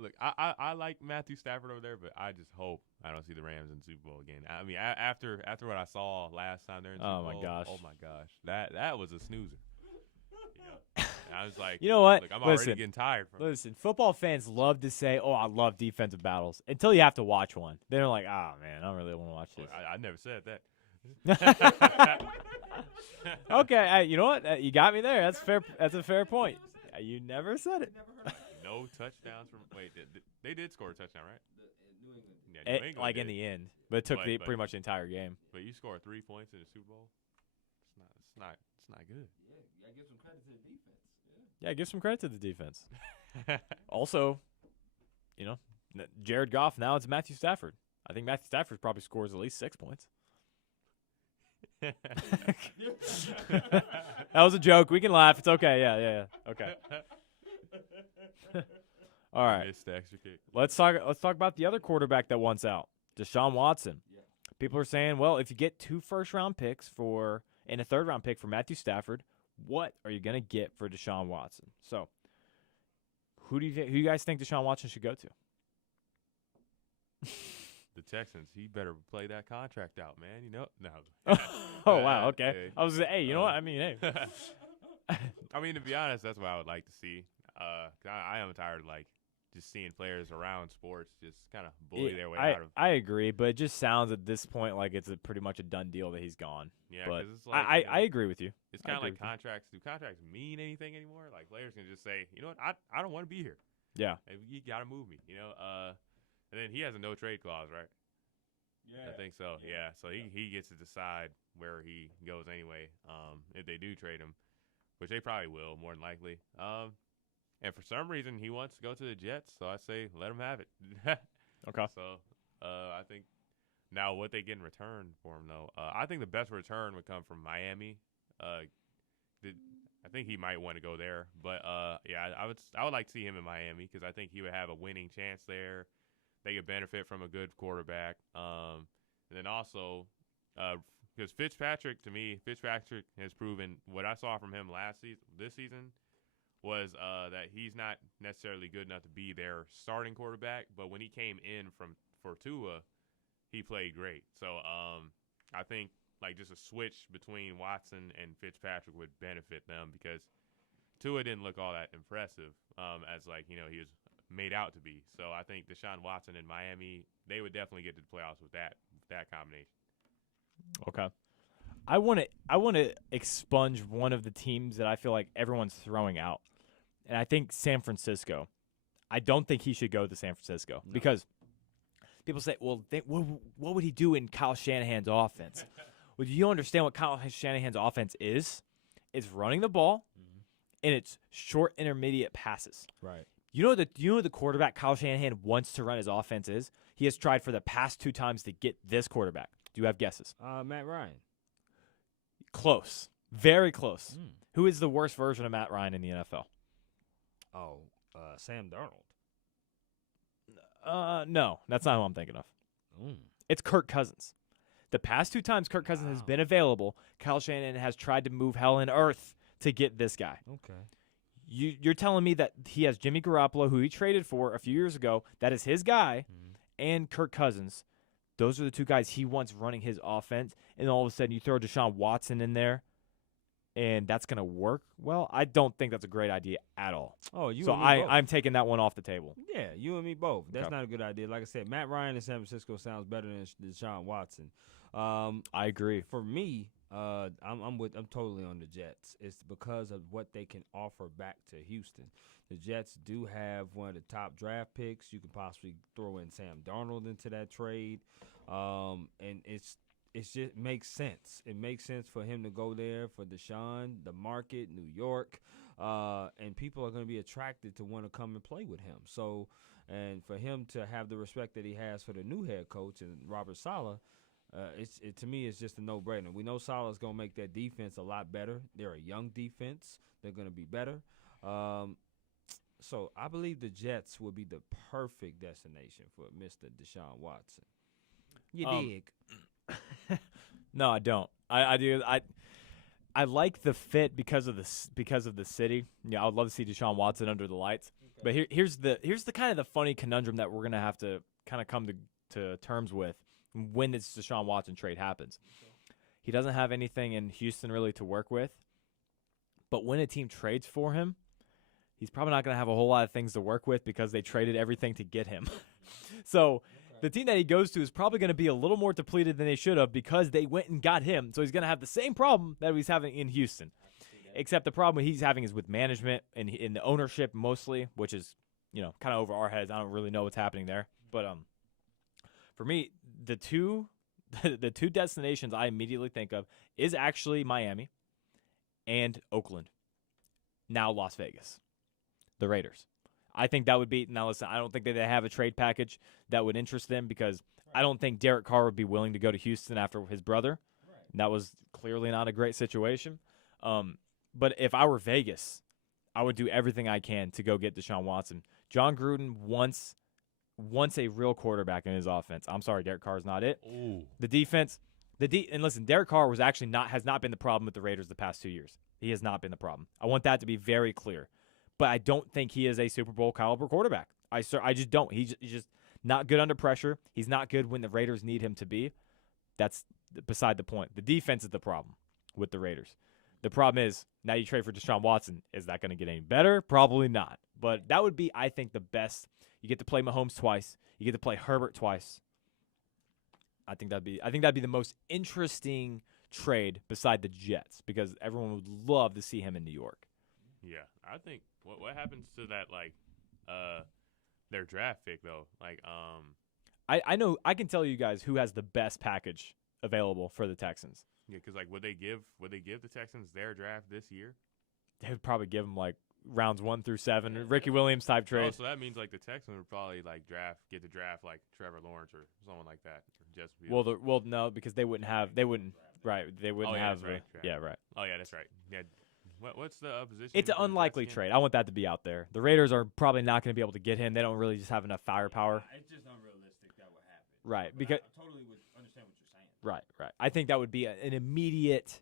Look, I like Matthew Stafford over there, but I just hope I don't see the Rams in the Super Bowl again. I mean, after what I saw last time they're in the Super Bowl, oh my gosh, that was a snoozer. And I was like, you know what? Look, I'm already getting tired from it. Listen, football fans love to say, "Oh, I love defensive battles," until you have to watch one. Then they're like, "Oh man, I don't really want to watch this." I never said that. Okay, you know what? You got me there. That's fair. That's a fair point. You never said it. No touchdowns from. Wait, they did score a touchdown, right? Yeah, New England in the end, but it took pretty much the entire game. But you score 3 points in the Super Bowl. It's not good. Yeah, you gotta give some credit to the defense. Yeah, give some credit to the defense. Also, you know, Jared Goff. Now it's Matthew Stafford. I think Matthew Stafford probably scores at least 6 points. That was a joke. We can laugh. It's okay. Yeah. Okay. All right. Missed the extra kick. Let's talk about the other quarterback that wants out, Deshaun Watson. Yeah. People are saying, well, if you get 2 first-round picks and a third-round pick for Matthew Stafford, what are you going to get for Deshaun Watson? So, who do you guys think Deshaun Watson should go to? The Texans. He better play that contract out, man. You know, no. Oh wow, okay. I was gonna say, hey, you know what? I mean, hey. I mean, to be honest, that's what I would like to see. 'Cause I am tired of just seeing players around sports just kind of bully their way out of. I agree, but it just sounds at this point like it's pretty much a done deal that he's gone. Yeah, but because it's like I agree with you. It's kind of like contracts. Do contracts mean anything anymore? Like players can just say, you know what, I don't want to be here. Yeah. You got to move me. You know. And then he has a no trade clause, right? Yeah. I think so. Yeah. So he gets to decide where he goes anyway. If they do trade him, which they probably will, more than likely. And for some reason he wants to go to the Jets, so I say let him have it. Okay. So I think now what they get in return for him though, I think the best return would come from Miami. I think he might want to go there, but yeah, I would like to see him in Miami because I think he would have a winning chance there. They could benefit from a good quarterback. And then also, because Fitzpatrick has proven what I saw from him this season was that he's not necessarily good enough to be their starting quarterback. But when he came in for Tua, he played great. So I think just a switch between Watson and Fitzpatrick would benefit them because Tua didn't look all that impressive as he was made out to be. So I think Deshaun Watson in Miami, they would definitely get to the playoffs with that combination. Okay. I want to expunge one of the teams that I feel like everyone's throwing out. And I think San Francisco. I don't think he should go to San Francisco because people say, well, what would he do in Kyle Shanahan's offense? Well, do you understand what Kyle Shanahan's offense is? It's running the ball, and it's short intermediate passes. Right. You know the quarterback Kyle Shanahan wants to run his offense is? He has tried for the past 2 times to get this quarterback. Do you have guesses? Matt Ryan. Close. Very close. Who is the worst version of Matt Ryan in the NFL? Oh, Sam Darnold. No, that's not who I'm thinking of. It's Kirk Cousins. The past 2 times Kirk Cousins has been available, Kyle Shanahan has tried to move hell and earth to get this guy. Okay. You're telling me that he has Jimmy Garoppolo, who he traded for a few years ago, that is his guy, and Kirk Cousins. Those are the 2 guys he wants running his offense, and all of a sudden you throw Deshaun Watson in there, and that's going to work? Well, I don't think that's a great idea at all. Oh, you so and me both. I'm taking that one off the table. Yeah, you and me both. That's Okay. not a good idea. Like I said, Matt Ryan in San Francisco sounds better than Deshaun Watson. I agree. For me, I'm totally on the Jets. It's because of what they can offer back to Houston. The Jets do have one of the top draft picks. You can possibly throw in Sam Darnold into that trade, and it's just makes sense. It makes sense for him to go there for Deshaun, the market, New York, and people are going to be attracted to want to come and play with him. So, and for him to have the respect that he has for the new head coach and Robert Saleh. To me, it's just a no-brainer. We know Saleh's going to make that defense a lot better. They're a young defense. They're going to be better. So I believe the Jets would be the perfect destination for Mr. Deshaun Watson. You dig? No, I don't. I do. I like the fit because of the city. Yeah, I would love to see Deshaun Watson under the lights. Okay. But here's the kind of the funny conundrum that we're gonna have to kind of come to terms with when this Deshaun Watson trade happens. Okay. He doesn't have anything in Houston really to work with. But when a team trades for him, he's probably not going to have a whole lot of things to work with because they traded everything to get him. So the team that he goes to is probably going to be a little more depleted than they should have because they went and got him. So he's going to have the same problem that he's having in Houston. Except the problem he's having is with management and in the ownership mostly, which is, kind of over our heads. I don't really know what's happening there. But for me, the two destinations I immediately think of is actually Miami and Oakland. Now Las Vegas. The Raiders. I think that would be – now, listen, I don't think that they have a trade package that would interest them because I don't think Derek Carr would be willing to go to Houston after his brother. Right. That was clearly not a great situation. But if I were Vegas, I would do everything I can to go get Deshaun Watson. John Gruden wants wants a real quarterback in his offense. I'm sorry, Derek Carr is not it. Ooh. The defense, and listen, Derek Carr was actually has not been the problem with the Raiders the past 2 years. He has not been the problem. I want that to be very clear. But I don't think he is a Super Bowl caliber quarterback. I just don't. He's just not good under pressure. He's not good when the Raiders need him to be. That's beside the point. The defense is the problem with the Raiders. The problem is now you trade for Deshaun Watson. Is that going to get any better? Probably not. But that would be, I think, the best. You get to play Mahomes twice. You get to play Herbert twice. I think that'd be the most interesting trade beside the Jets because everyone would love to see him in New York. Yeah, I think what happens to that their draft pick though? I know I can tell you guys who has the best package available for the Texans. Yeah, because would they give the Texans their draft this year? They would probably give them rounds 1 through 7, Ricky Williams type trade. Oh, so that means the Texans would probably get the draft Trevor Lawrence or someone like that. Or just well, no, because they wouldn't have. They wouldn't have. That's right. Yeah, right. Oh yeah, that's right. Yeah. What's the position? It's an unlikely trade. I want that to be out there. The Raiders are probably not going to be able to get him. They don't really just have enough firepower. It's just unrealistic that would happen. Right, But because I totally would understand what you're saying. right. I think that would be an immediate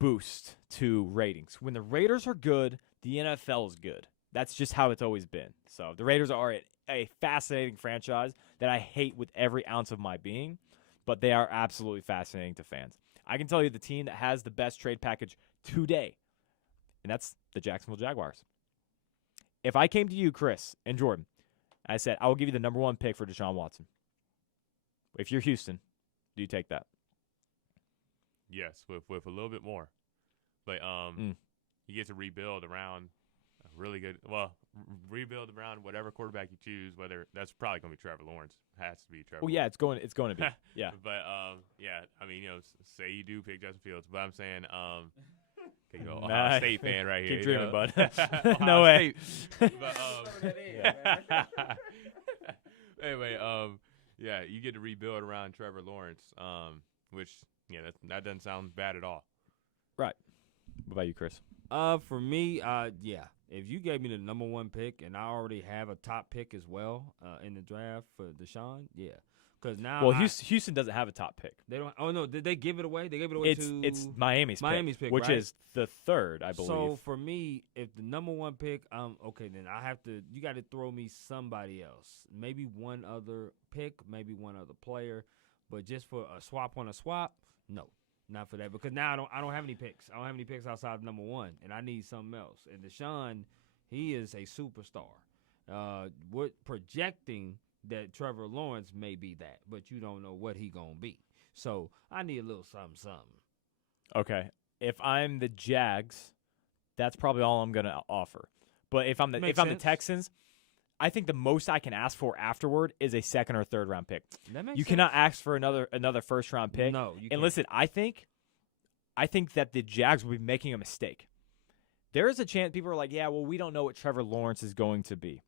boost to ratings. When the Raiders are good, the NFL is good. That's just how it's always been. So the Raiders are a fascinating franchise that I hate with every ounce of my being, but they are absolutely fascinating to fans. I can tell you the team that has the best trade package today, and that's the Jacksonville Jaguars. If I came to you, Chris and Jordan, and I said, I will give you the number 1 pick for Deshaun Watson. If you're Houston, do you take that? Yes, with a little bit more. But you get to rebuild around a really good rebuild around whatever quarterback you choose, whether that's probably gonna be Trevor Lawrence. Has to be Trevor. Well, yeah, it's going to be. Yeah. But I mean, say you do pick Justin Fields, but I'm saying Ohio State fan right here. Keep dreaming, bud. No way. But anyway, you get to rebuild around Trevor Lawrence, which that doesn't sound bad at all. Right. What about you, Chris? For me, if you gave me the number 1 pick and I already have a top pick as well in the draft for Deshaun, because now Houston doesn't have a top pick. They don't. Oh no, did they give it away? They gave it away it's Miami's pick, which right? is the 3rd, I believe. So for me, if the number 1 pick, okay, then you got to throw me somebody else, maybe one other pick, maybe one other player, but just for a swap on a swap, no. Not for that, because now I don't have any picks. I don't have any picks outside of number 1, and I need something else. And Deshaun, he is a superstar. We're projecting that Trevor Lawrence may be that, but you don't know what he gonna be. So I need a little something. Okay, if I'm the Jags, that's probably all I'm gonna offer. But if I'm the Texans, I think the most I can ask for afterward is a 2nd or 3rd round pick. That makes you sense. Cannot ask for another 1st round pick. No, you can't. And listen, I think that the Jags will be making a mistake. There is a chance people are like, yeah, well, we don't know what Trevor Lawrence is going to be.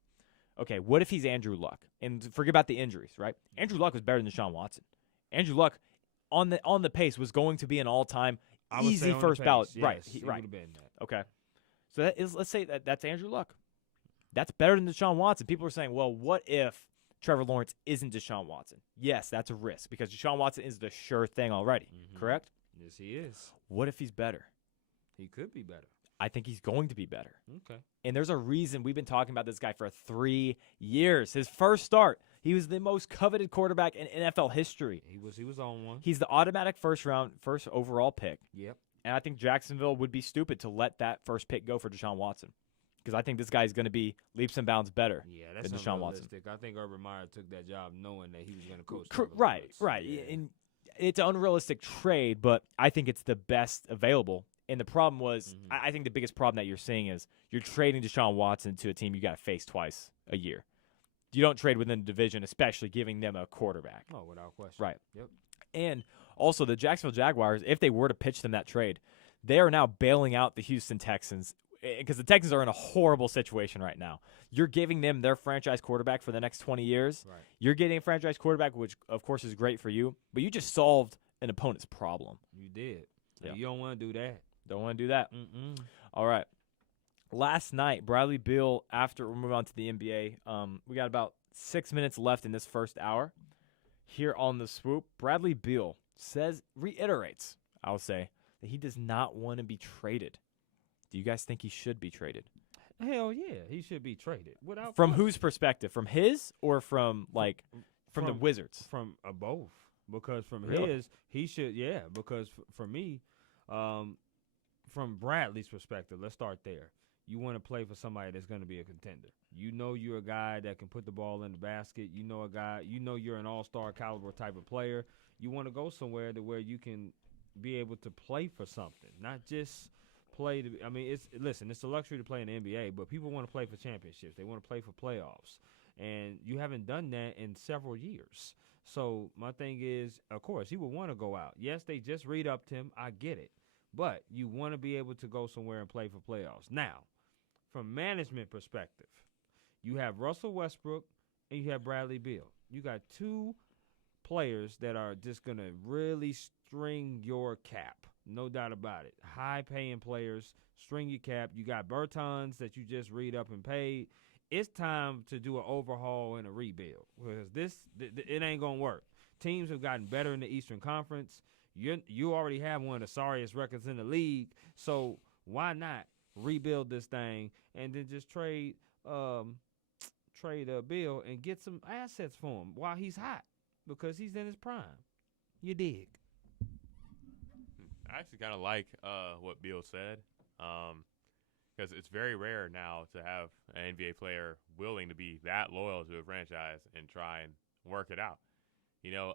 Okay, what if he's Andrew Luck? And forget about the injuries, right? Andrew Luck was better than Deshaun Watson. Andrew Luck on the pace was going to be an all-time easy first ballot. Yes, right, right. Okay. So let's say that's Andrew Luck. That's better than Deshaun Watson. People are saying, well, what if Trevor Lawrence isn't Deshaun Watson? Yes, that's a risk because Deshaun Watson is the sure thing already, correct? Yes, he is. What if he's better? He could be better. I think he's going to be better. Okay. And there's a reason we've been talking about this guy for 3 years. His first start, he was the most coveted quarterback in NFL history. He was on one. He's the automatic first overall pick. Yep. And I think Jacksonville would be stupid to let that first pick go for Deshaun Watson. Because I think this guy is going to be leaps and bounds better than Deshaun Watson. I think Urban Meyer took that job knowing that he was going to coach. Right. Yeah. And it's an unrealistic trade, but I think it's the best available. And the problem was, I think the biggest problem that you're seeing is you're trading Deshaun Watson to a team you got to face twice a year. You don't trade within the division, especially giving them a quarterback. Oh, without question. Right. Yep. And also the Jacksonville Jaguars, if they were to pitch them that trade, they are now bailing out the Houston Texans because the Texans are in a horrible situation right now. You're giving them their franchise quarterback for the next 20 years. Right. You're getting a franchise quarterback, which, of course, is great for you, but you just solved an opponent's problem. You did. So Yeah. You don't want to do that. Don't want to do that. Mm-mm. All right. Last night, Bradley Beal, after we'll move on to the NBA, we got about 6 minutes left in this first hour. Here on the Swoop, Bradley Beal reiterates, I'll say, that he does not want to be traded. Do you guys think he should be traded? Hell yeah, he should be traded. From whose perspective? From his or from the Wizards? From both. Because from Really? his, he should, yeah. Because for me, from Bradley's perspective, let's start there. You want to play for somebody that's going to be a contender. You know you're a guy that can put the ball in the basket. You know you're an all-star caliber type of player. You want to go somewhere where you can be able to play for something, not just play to. I mean, it's a luxury to play in the NBA, but people want to play for championships. They want to play for playoffs, and you haven't done that in several years. So my thing is, of course, he would want to go out. Yes, they just re-upped him. I get it, but you want to be able to go somewhere and play for playoffs. Now, from management perspective, you have Russell Westbrook and you have Bradley Beal. You got two players that are just going to really string your cap. No doubt about it. High-paying players, string your cap. You got Bertans that you just re-up and paid. It's time to do an overhaul and a rebuild because it ain't going to work. Teams have gotten better in the Eastern Conference. You already have one of the sorriest records in the league, so why not rebuild this thing and then just trade Beal and get some assets for him while he's hot because he's in his prime. You dig? I actually kind of like what Beal said because it's very rare now to have an NBA player willing to be that loyal to a franchise and try and work it out. You know,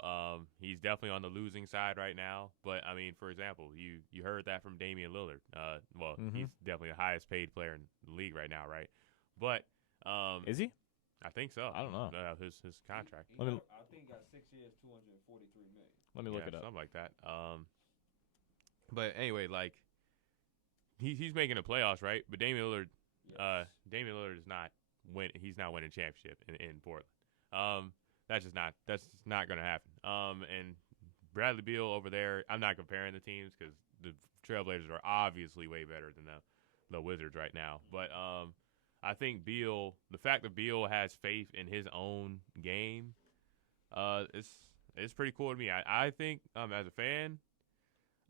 he's definitely on the losing side right now. But, I mean, for example, you heard that from Damian Lillard. He's definitely the highest paid player in the league right now, right? But is he? I think so. I don't know. His contract. I think he got 6 years, $243 million. Let me look it up. Something like that. But anyway, like he's making the playoffs, right? But Damian Lillard is not he's not winning championship in Portland. That's not going to happen. And Bradley Beal over there, I'm not comparing the teams because the Trailblazers are obviously way better than the Wizards right now. But I think the fact that Beal has faith in his own game, it's pretty cool to me. I think as a fan,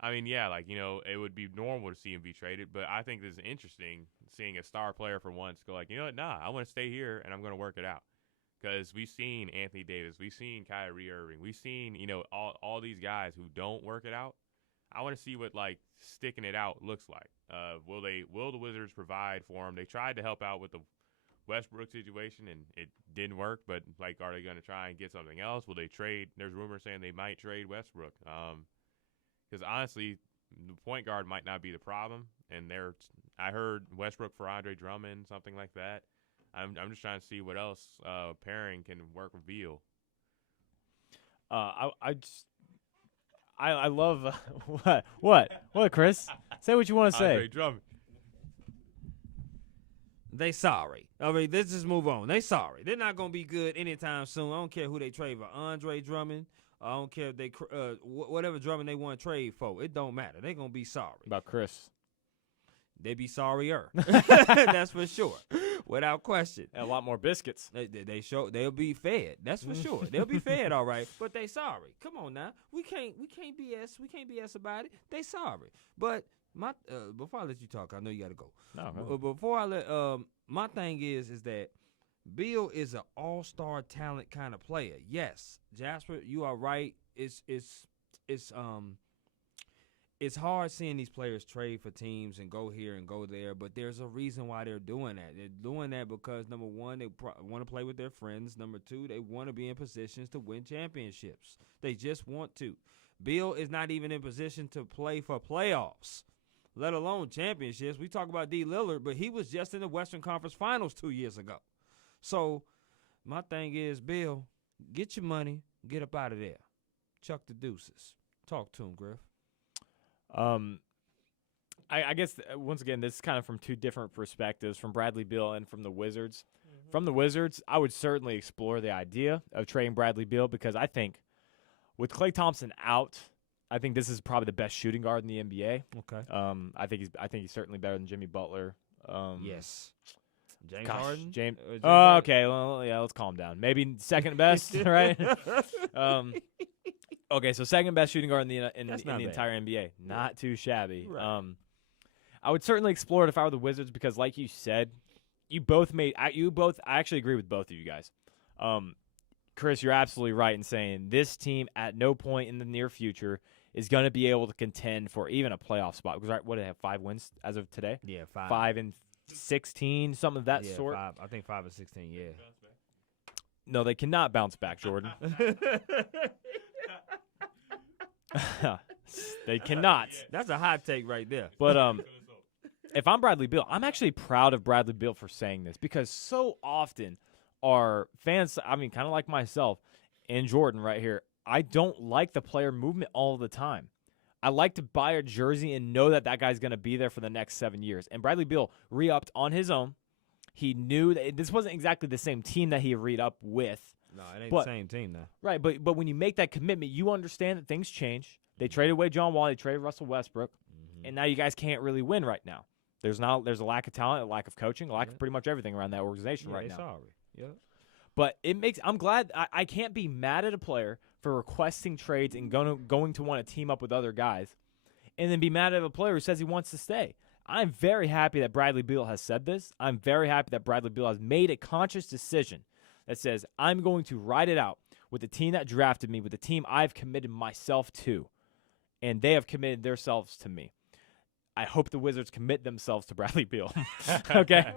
I mean, yeah, like, you know, it would be normal to see him be traded, but I think this is interesting seeing a star player for once go like, you know what, nah, I want to stay here and I'm going to work it out. Because we've seen Anthony Davis, we've seen Kyrie Irving, we've seen, you know, all these guys who don't work it out. I want to see what, like, sticking it out looks like. Will the Wizards provide for him? They tried to help out with the Westbrook situation, and it didn't work. But, like, are they going to try and get something else? Will they trade? There's rumors saying they might trade Westbrook. Because, honestly, the point guard might not be the problem. And I heard Westbrook for Andre Drummond, something like that. I'm just trying to see what else pairing can work with Beal. I love what Chris? Say what you want to say. Andre Drummond. They sorry. I mean, let's just move on. They sorry. They're not gonna be good anytime soon. I don't care who they trade for. Andre Drummond. I don't care if they whatever Drummond they want to trade for. It don't matter. They're gonna be sorry. About Chris. They be sorrier. That's for sure. Without question. And a lot more biscuits. They'll be fed. That's for sure. They'll be fed all right. But they sorry. Come on now. We can't BS about it. They sorry. But before I let you talk, I know you gotta go. No. Before I let my thing is that Beal is an all-star talent kind of player. Yes, Jasper, you are right. It's hard seeing these players trade for teams and go here and go there, but there's a reason why they're doing that. They're doing that because, number one, they want to play with their friends. Number two, they want to be in positions to win championships. They just want to. Beal is not even in position to play for playoffs, let alone championships. We talk about D. Lillard, but he was just in the Western Conference Finals 2 years ago. So my thing is, Beal, get your money, get up out of there. Chuck the deuces. Talk to him, Griff. I guess, once again, this is kind of from two different perspectives, from Bradley Beal and from the Wizards. Mm-hmm. From the Wizards, I would certainly explore the idea of trading Bradley Beal because I think with Klay Thompson out, I think this is probably the best shooting guard in the NBA. Okay. I think he's certainly better than Jimmy Butler. Yes. James Gosh, Harden. James. James Oh, Harden? okay. Well, yeah. Let's calm down. Maybe second best, right? Okay, so second best shooting guard in the That's not bad. entire NBA. Not too shabby. Right. I would certainly explore it if I were the Wizards because, like you said, I actually agree with both of you guys. Chris, you're absolutely right in saying this team at no point in the near future is going to be able to contend for even a playoff spot. Because what do they have, 5 wins as of today? Yeah, 5. 5-16, something of that yeah, sort. 5. I think 5 or 16. Yeah. No, they cannot bounce back, Jordan. They cannot. That's a hot take right there. But if I'm Bradley Beal, I'm actually proud of Bradley Beal for saying this because so often our fans, I mean, kind of like myself and Jordan right here, I don't like the player movement all the time. I like to buy a jersey and know that guy's going to be there for the next 7 years. And Bradley Beal re-upped on his own. He knew that this wasn't exactly the same team that he re-upped with. No, it ain't the same team now. Right, but when you make that commitment, you understand that things change. They traded away John Wall, they traded Russell Westbrook, and now you guys can't really win right now. There's a lack of talent, a lack of coaching, a lack of pretty much everything around that organization right now. Sorry. Yep. But I'm glad I can't be mad at a player for requesting trades and going to want to team up with other guys, and then be mad at a player who says he wants to stay. I'm very happy that Bradley Beal has said this. I'm very happy that Bradley Beal has made a conscious decision that says, I'm going to ride it out with the team that drafted me, with the team I've committed myself to, and they have committed themselves to me. I hope the Wizards commit themselves to Bradley Beal. Okay?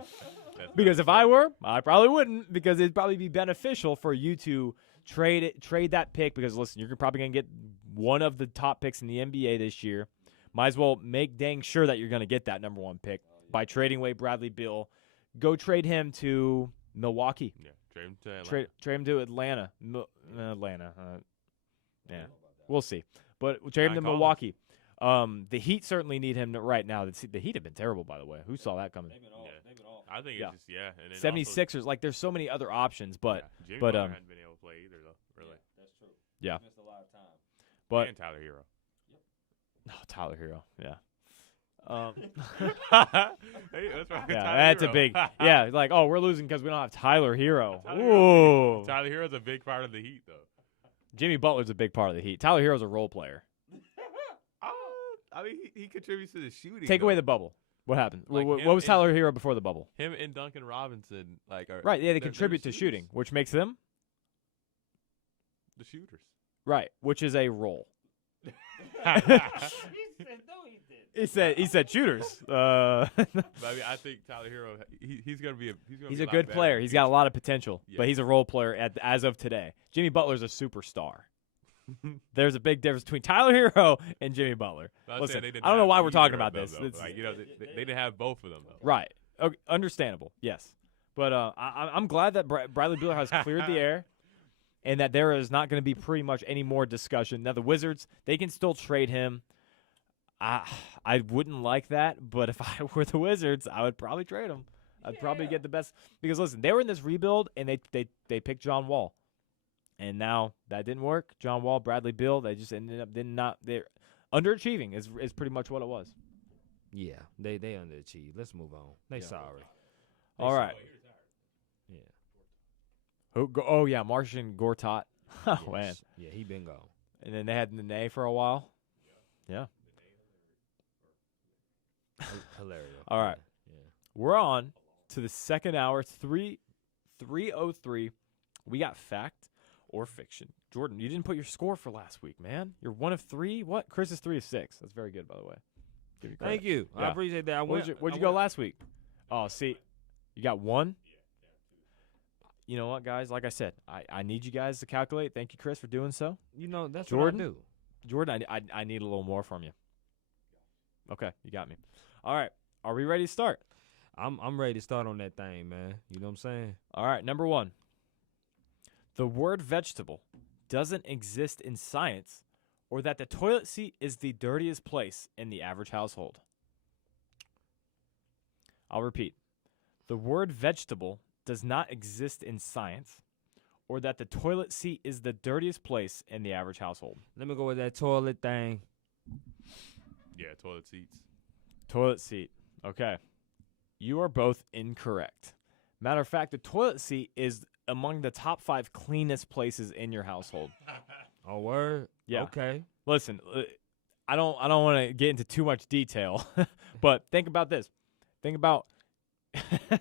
Because if I were, I probably wouldn't, because it'd probably be beneficial for you to trade that pick, because, listen, you're probably going to get one of the top picks in the NBA this year. Might as well make dang sure that you're going to get that number 1 pick by trading away Bradley Beal. Go trade him to Milwaukee. Yeah, trade him to Atlanta. Trade him to Atlanta. Atlanta. Yeah, we'll see. But trade him to Milwaukee. The Heat certainly need him right now. The Heat have been terrible, by the way. Who saw that coming? They've been off. I think it's just, And then 76ers, like, there's so many other options, but Jimmy Butler hadn't been able to play either, though, really. That's true. Yeah. He missed a lot of time. But And Tyler Hero. Tyler Hero, yeah. Hey, that's right. Yeah, Tyler that's Hero. a big. Yeah, like, oh, we're losing because we don't have Tyler Hero. Tyler Ooh. Tyler Hero's a big part of the Heat, though. Jimmy Butler's a big part of the Heat. Tyler Hero's a role player. I mean, he contributes to the shooting. Take though. away the bubble. What happened? Like what him was and- Tyler Hero before the bubble? Him and Duncan Robinson, like, are Right, yeah, they they're contribute to shooters. shooting, which makes them The shooters. right, which is a role. He said no, he did. He said shooters. But I mean, I think Tyler Hero, he's gonna be He's a lot good better player. in the He's got a future. lot of potential, Yeah. but he's a role player as of today. Jimmy Butler's a superstar. There's a big difference between Tyler Hero and Jimmy Butler. I was Listen, saying they didn't I don't know have why we're talking either about of this. them, though, It's- but, like, they didn't have both of them, though. Right. Okay, understandable. Yes. But I'm glad that Bradley Beal has cleared the air and that there is not going to be pretty much any more discussion. Now, the Wizards, they can still trade him. I wouldn't like that, but if I were the Wizards, I would probably trade him. I'd probably get the best. Because, listen, they were in this rebuild, and they picked John Wall. And now that didn't work. John Wall, Bradley Beal, they just ended up they're underachieving is pretty much what it was. Yeah, they underachieved. Let's move on. They sorry. All right. Yeah. Oh, yeah, Martian Gortat. Oh, Yes. man. Yeah, he been gone. And then they had Nene for a while. Yeah. Hilarious. All right. Yeah. We're on to the second hour, 3:03. We got fact or fiction. Jordan, you didn't put your score for last week, man. You're 1 of 3. What? Chris is 3 of 6. That's very good, by the way. Give you credit. Thank you. Yeah. I appreciate that. Where'd you go last week? Oh, see, you got 1? You know what, guys? Like I said, I need you guys to calculate. Thank you, Chris, for doing so. You know, that's Jordan? what I do. Jordan, I need a little more from you. Okay, you got me. All right, are we ready to start? I'm ready to start on that thing, man. You know what I'm saying? All right, number 1. The word vegetable doesn't exist in science, or that the toilet seat is the dirtiest place in the average household. I'll repeat. The word vegetable does not exist in science, or that the toilet seat is the dirtiest place in the average household. Let me go with that toilet thing. Yeah, toilet seats. Toilet seat. Okay. You are both incorrect. Matter of fact, the toilet seat is among the top 5 cleanest places in your household. Oh, word? Yeah. Okay. Listen, I don't want to get into too much detail, but think about this. Think about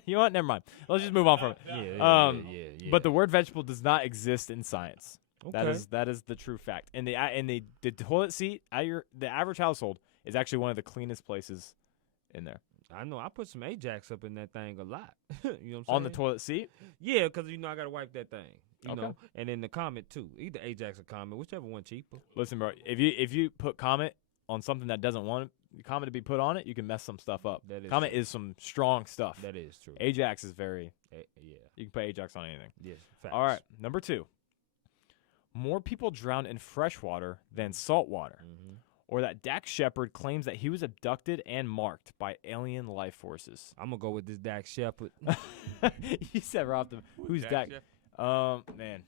you know what? Never mind. Let's just move on from it. Yeah. But the word vegetable does not exist in science. Okay. That is the true fact. And the toilet seat at the average household is actually one of the cleanest places in there. I know. I put some Ajax up in that thing a lot. You know what I'm saying? On the toilet seat? Yeah, because, I got to wipe that thing. You Okay. know? And then the Comet, too. Either Ajax or Comet, whichever one cheaper. Listen, bro, if you put Comet on something that doesn't want Comet to be put on it, you can mess some stuff up. That is Comet true. is some strong stuff. That is true. Ajax is very Yeah. you can put Ajax on anything. Yes. Facts. All right, number 2. More people drown in fresh water than salt water. Mm-hmm. Or that Dak Shepard claims that he was abducted and marked by alien life forces. I'm going to go with this Dak Shepard. You said right off the who's Dak? Shepard? Man.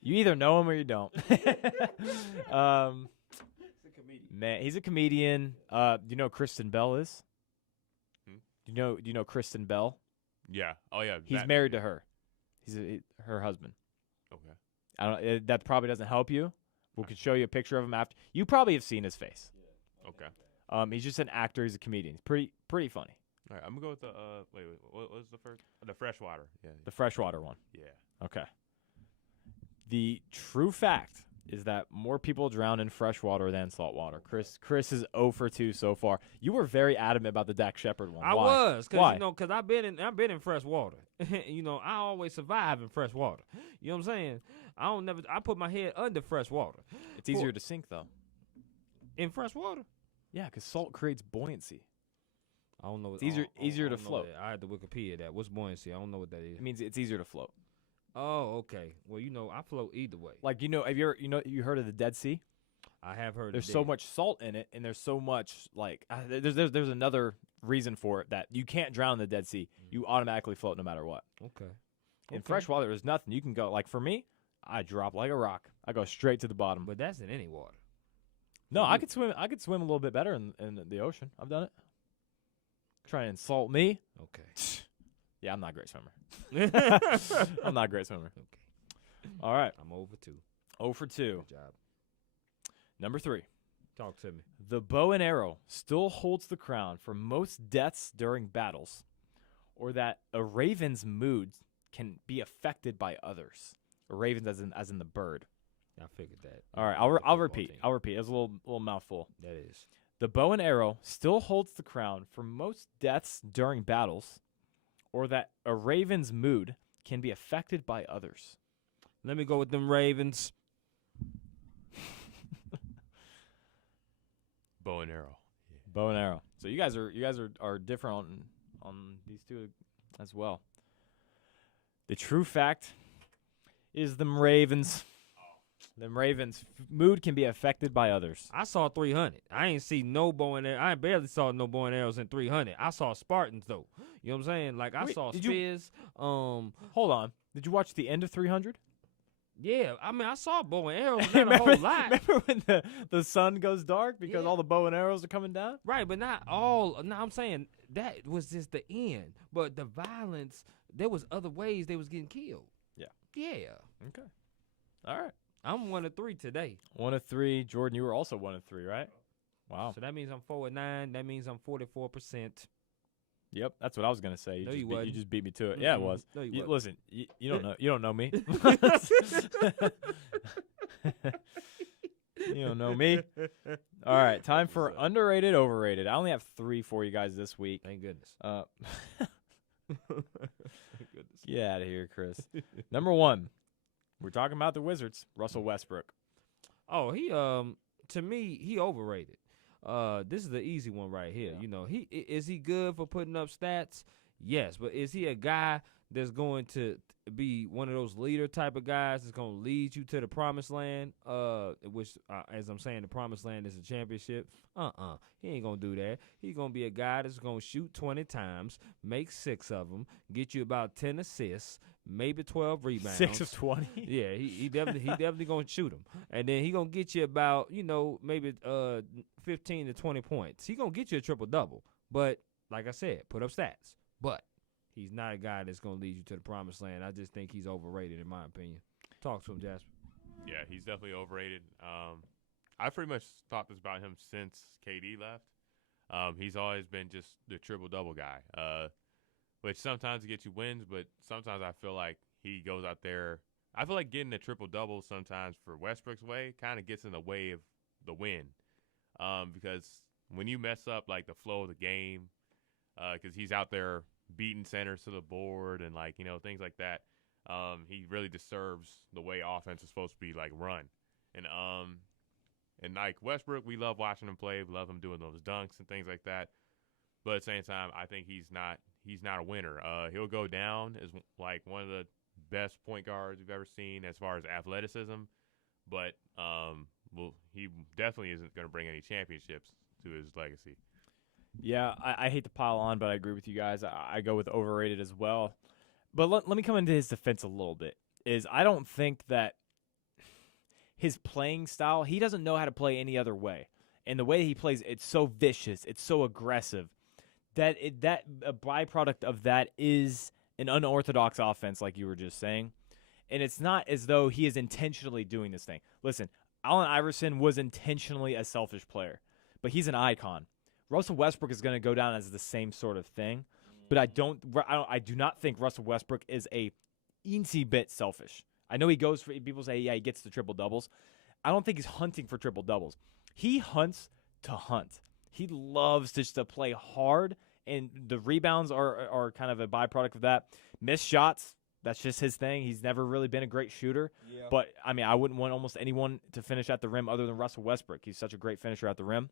You either know him or you don't. Man, he's a comedian. Do you know who Kristen Bell is? Do you know Kristen Bell? Yeah. Oh yeah. He's married to her. He's her husband. Okay. I don't. That probably doesn't help you. We could show you a picture of him after. You probably have seen his face. Okay. He's just an actor. He's a comedian. He's pretty funny. All right. I'm gonna go with the wait. What was the first? The freshwater. Yeah. The freshwater one. Yeah. Okay. The true fact is that more people drown in fresh water than salt water. Chris is 0 for 2 so far. You were very adamant about the Dak Shepard one. I Why? was, Why? because I've been in fresh water. I always survive in fresh water. You know what I'm saying? I put my head under fresh water. It's easier to sink though. In fresh water. Yeah, because salt creates buoyancy. I don't know. It's easier to float. I had to Wikipedia that. What's buoyancy? I don't know what that is. It means it's easier to float. Oh, okay. Well, I float either way. Like have you heard of the Dead Sea? I have heard. There's so much salt in it, and there's so much there's another reason for it that you can't drown in the Dead Sea. You automatically float no matter what. Okay. In fresh water, there's nothing. You can go for me. I drop like a rock. I go straight to the bottom. But that's in any water. No, I could swim. I could swim a little bit better in the ocean. I've done it. Try and insult me. Okay. Yeah, I'm not a great swimmer. I'm not a great swimmer. Okay. All right. I'm over 2. 0 for 2. Good job. Number 3. Talk to me. The bow and arrow still holds the crown for most deaths during battles, or that a raven's mood can be affected by others. A raven's as in the bird. I figured that. All right, I'll repeat. I'll repeat. It was a little mouthful. That is. The bow and arrow still holds the crown for most deaths during battles, or that a raven's mood can be affected by others. Let me go with them Ravens. Bow and arrow. Yeah. Bow and arrow. So you guys are different on these two as well. The true fact is them Ravens. Them Ravens' mood can be affected by others. I saw 300. I ain't see no bow and arrow. I barely saw no bow and arrows in 300. I saw Spartans though. You know what I'm saying? Like I saw spears. Hold on. Did you watch the end of 300? Yeah, I mean I saw bow and arrows, not a whole lot. Remember when the sun goes dark because all the bow and arrows are coming down? Right, but not all. No, I'm saying that was just the end. But the violence, there was other ways they was getting killed. Yeah. Yeah. Okay. All right. I'm 1 of 3 today. 1 of 3. Jordan, you were also 1 of 3, right? Wow. So that means I'm 4 of 9. That means I'm 44%. Yep, that's what I was gonna say. You just beat me to it. Yeah, it was. No, listen, you don't know. You don't know me. You don't know me. All right, time for underrated, overrated. I only have 3 for you guys this week. Thank goodness. Thank goodness. Get out of here, Chris. Number 1, we're talking about the Wizards. Russell Westbrook. Oh, he to me he overrated. This is the easy one right here. Yeah. You know, is he good for putting up stats? Yes, but is he a guy that's going to be one of those leader type of guys that's going to lead you to the promised land? Which, as I'm saying, the promised land is a championship. He ain't going to do that. He's going to be a guy that's going to shoot 20 times, make 6 of them, get you about 10 assists, maybe 12 rebounds. 6 of 20. Yeah, he definitely gonna shoot him, and then he gonna get you about maybe 15 to 20 points. He gonna get you a triple double, but like I said, put up stats. But he's not a guy that's going to lead you to the promised land. I just think he's overrated, in my opinion. Talk to him, Jasper. Yeah, he's definitely overrated. I pretty much thought this about him since KD left. He's always been just the triple-double guy, which sometimes gets you wins, but sometimes I feel like he goes out there. I feel like getting a triple-double sometimes for Westbrook's way kind of gets in the way of the win, because when you mess up, like, the flow of the game, because he's out there beating centers to the board and, like, things like that, he really disturbs the way offense is supposed to be, like, run. And like Westbrook, we love watching him play. We love him doing those dunks and things like that. But at the same time, I think he's not a winner. He'll go down as, like, one of the best point guards we've ever seen as far as athleticism. But he definitely isn't going to bring any championships to his legacy. Yeah, I hate to pile on, but I agree with you guys. I go with overrated as well. But let me come into his defense a little bit. I don't think that his playing style, he doesn't know how to play any other way. And the way he plays, it's so vicious, it's so aggressive, that a byproduct of that is an unorthodox offense, like you were just saying. And it's not as though he is intentionally doing this thing. Listen, Allen Iverson was intentionally a selfish player, but he's an icon. Russell Westbrook is going to go down as the same sort of thing, but I do not think Russell Westbrook is a eensy bit selfish. I know he goes for, people say, yeah, he gets the triple doubles. I don't think he's hunting for triple doubles. He hunts to hunt. He loves just to play hard, and the rebounds are kind of a byproduct of that. Missed shots, that's just his thing. He's never really been a great shooter. Yeah. But, I mean, I wouldn't want almost anyone to finish at the rim other than Russell Westbrook. He's such a great finisher at the rim.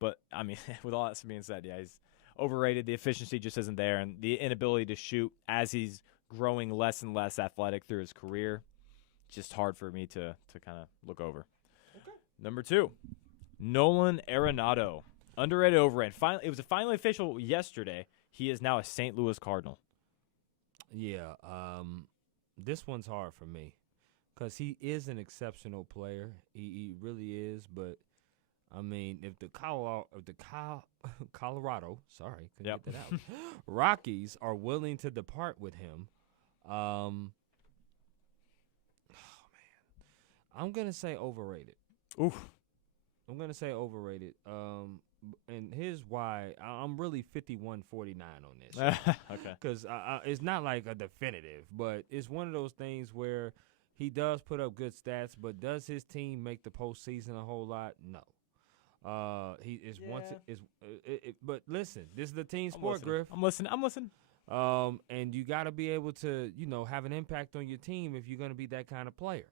But, I mean, with all that being said, yeah, he's overrated. The efficiency just isn't there, and the inability to shoot as he's growing less and less athletic through his career, just hard for me to kind of look over. Okay. Number 2, Nolan Arenado. Underrated, overrated. It was finally official yesterday. He is now a St. Louis Cardinal. Yeah, this one's hard for me because he is an exceptional player. He really is, but I mean, if the Colorado, sorry, couldn't get that out. Rockies are willing to depart with him. Oh man, I'm gonna say overrated. Oof. I'm gonna say overrated. And here's why. I'm really 51-49 on this. Okay. Because it's not like a definitive, but it's one of those things where he does put up good stats, but does his team make the postseason a whole lot? No. He is but listen, this is the team sport, Griff. I'm listening. And you got to be able to, have an impact on your team if you're going to be that kind of player.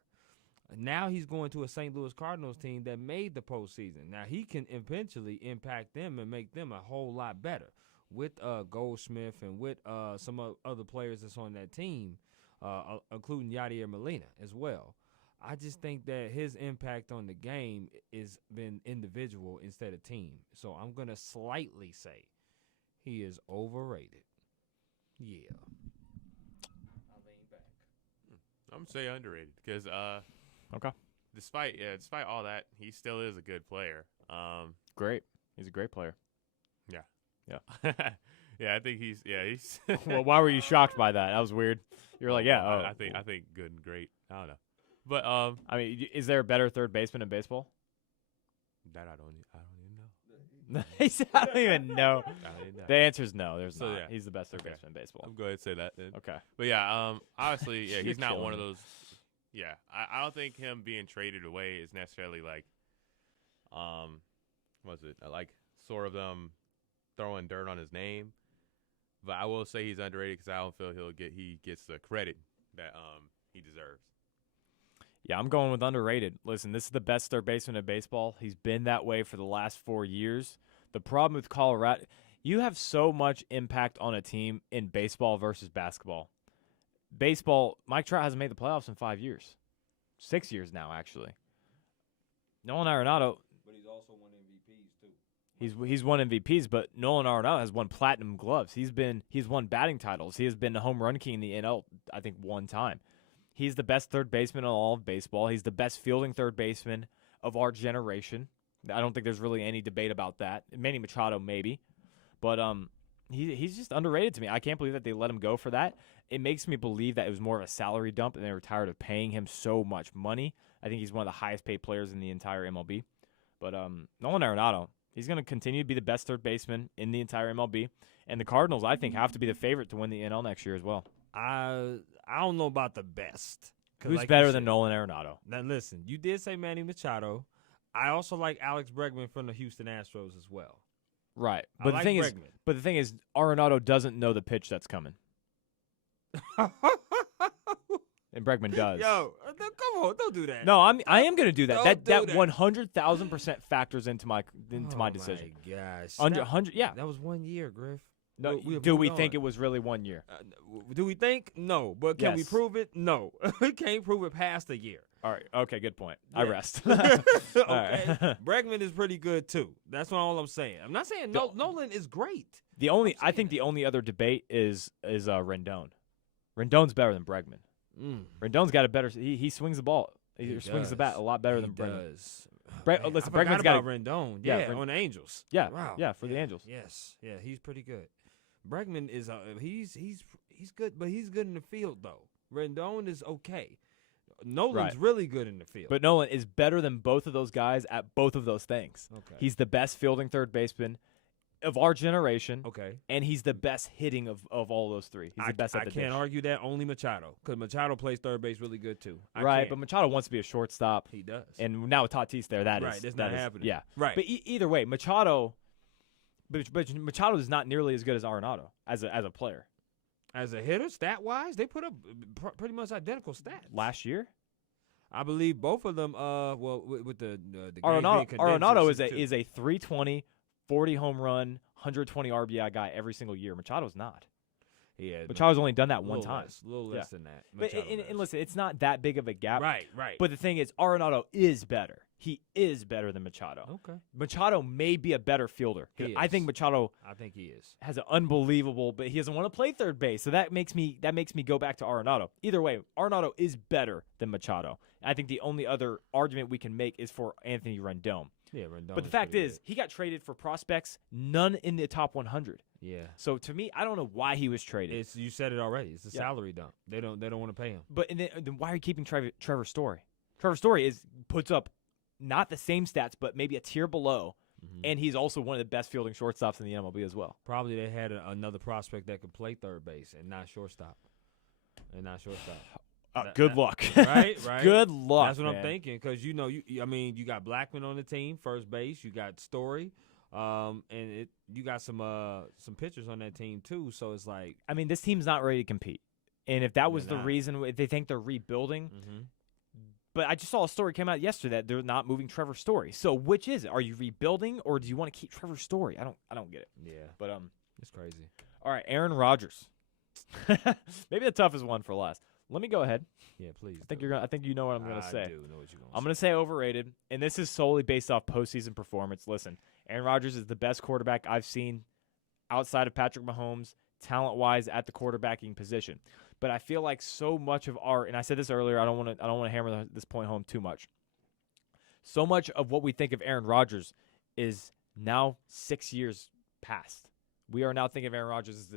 Now he's going to a St. Louis Cardinals team that made the postseason. Now he can eventually impact them and make them a whole lot better with Goldsmith and with some other players that's on that team, including Yadier Molina as well. I just think that his impact on the game is been individual instead of team. So I'm going to slightly say he is overrated. Yeah. I'll lean back. I'm going to say underrated because okay. Despite all that, he still is a good player. Great. He's a great player. Yeah. Yeah. Yeah, I think he's Well, why were you shocked by that? That was weird. You were like, yeah. I think good and great. I don't know. But I mean, is there a better third baseman in baseball? That I don't even know. He said, I don't even know. I don't even know. The answer is no. There's not. Yeah. He's the best third baseman in baseball. I'm going to say that then. Okay. But yeah, obviously, yeah, he's not one of me. those. Yeah, I don't think him being traded away is necessarily like, like sort of throwing dirt on his name. But I will say he's underrated because I don't feel he gets the credit that he deserves. Yeah, I'm going with underrated. Listen, this is the best third baseman in baseball. He's been that way for the last 4 years. The problem with Colorado, you have so much impact on a team in baseball versus basketball. Baseball, Mike Trout hasn't made the playoffs in 5 years. 6 years now, actually. Nolan Arenado. But he's also won MVPs, too. He's won MVPs, but Nolan Arenado has won platinum gloves. He's won batting titles. He has been the home run king in the NL, I think, one time. He's the best third baseman in all of baseball. He's the best fielding third baseman of our generation. I don't think there's really any debate about that. Manny Machado, maybe. But he's just underrated to me. I can't believe that they let him go for that. It makes me believe that it was more of a salary dump and they were tired of paying him so much money. I think he's one of the highest paid players in the entire MLB. But Nolan Arenado, he's going to continue to be the best third baseman in the entire MLB. And the Cardinals, I think, have to be the favorite to win the NL next year as well. I don't know about the best. Who's like better you than said, Nolan Arenado? Now listen, you did say Manny Machado. I also like Alex Bregman from the Houston Astros as well. Right. I But like the thing is, Arenado doesn't know the pitch that's coming. And Bregman does. Yo, come on, don't do that. No, I am going to do that. Don't That do 100,000% factors into my decision. Oh my gosh. 100, yeah. That was 1 year, Griff. No, We have do we moved think on. it was really 1 year? Do we think? No. But can we Yes. prove it? No. We can't prove it past a year. All right. Okay, good point. I Yeah. rest. Okay. right. Bregman is pretty good too. That's all I'm saying. I'm not saying Nolan is great. I think the only other debate is Rendon. Rendon's better than Bregman. Rendon's got a better. He swings the ball. He swings the bat a lot better than Bregman. Does. Listen, I Bregman's forgot got about Rendon. yeah, Yeah, on the Angels. Yeah, Wow. yeah, for the Angels. Yes, yeah, he's pretty good. Bregman is he's good, but he's good in the field though. Rendon is okay. Nolan's Right. really good in the field. But Nolan is better than both of those guys at both of those things. Okay. He's the best fielding third baseman of our generation, okay. and he's the best hitting of all those three. He's the best at I the can't dish. argue that. Only Machado, because Machado plays third base really good too. Right, can't. but Machado wants to be a shortstop. He does. And now with Tatis there, that is Right, that's that not is- happening. Yeah, Right. But either way, Machado, but Machado is not nearly as good as Arenado as a player. As a hitter, stat wise, they put up pretty much identical stats. Last year, I believe both of them. With the games Arenado, being condensed Arenado this is season, too. a 320, 40 home run, 120 RBI guy every single year. Machado's not. Yeah, Machado's only done that a one little time. less, a little less than that. But Machado and does. listen, it's not that big of a gap. Right. But the thing is, Arenado is better. He is better than Machado. Okay, Machado may be a better fielder. 'Cause He I think is. Machado I think he is. has an unbelievable, but he doesn't want to play third base. So that makes me go back to Arenado. Either way, Arenado is better than Machado. I think the only other argument we can make is for Anthony Rendon. Yeah, Rendon. But the fact is, he got traded for prospects, none in the top 100. yeah, So to me, I don't know why he was traded. it's you said it already. It's a Yeah. salary dump. They don't want to pay him. But and then why are you keeping Trevor Story? Trevor Story puts up not the same stats, but maybe a tier below, and he's also one of the best fielding shortstops in the MLB as well. Probably they had another prospect that could play third base and not shortstop. Good luck. Right. Good luck. That's what man. I'm thinking, because you got Blackman on the team, first base. You got Story, and you got some pitchers on that team too. So it's like, I mean, this team's not ready to compete, and if that was They're the not. reason, if they think they're rebuilding. But I just saw a story came out yesterday that they're not moving Trevor Story. So which is it? Are you rebuilding or do you want to keep Trevor Story? I don't get it. yeah, But it's crazy. all right, Aaron Rodgers. Maybe the toughest one for last. Let me go ahead. Yeah, please. I think you know what I'm gonna say. I do know what you're I'm gonna say overrated, and this is solely based off postseason performance. Listen, Aaron Rodgers is the best quarterback I've seen outside of Patrick Mahomes, talent-wise, at the quarterbacking position. But I feel like so much of and I said this earlier, I don't want to hammer this point home too much. So much of what we think of Aaron Rodgers is now 6 years past. We are now thinking of Aaron Rodgers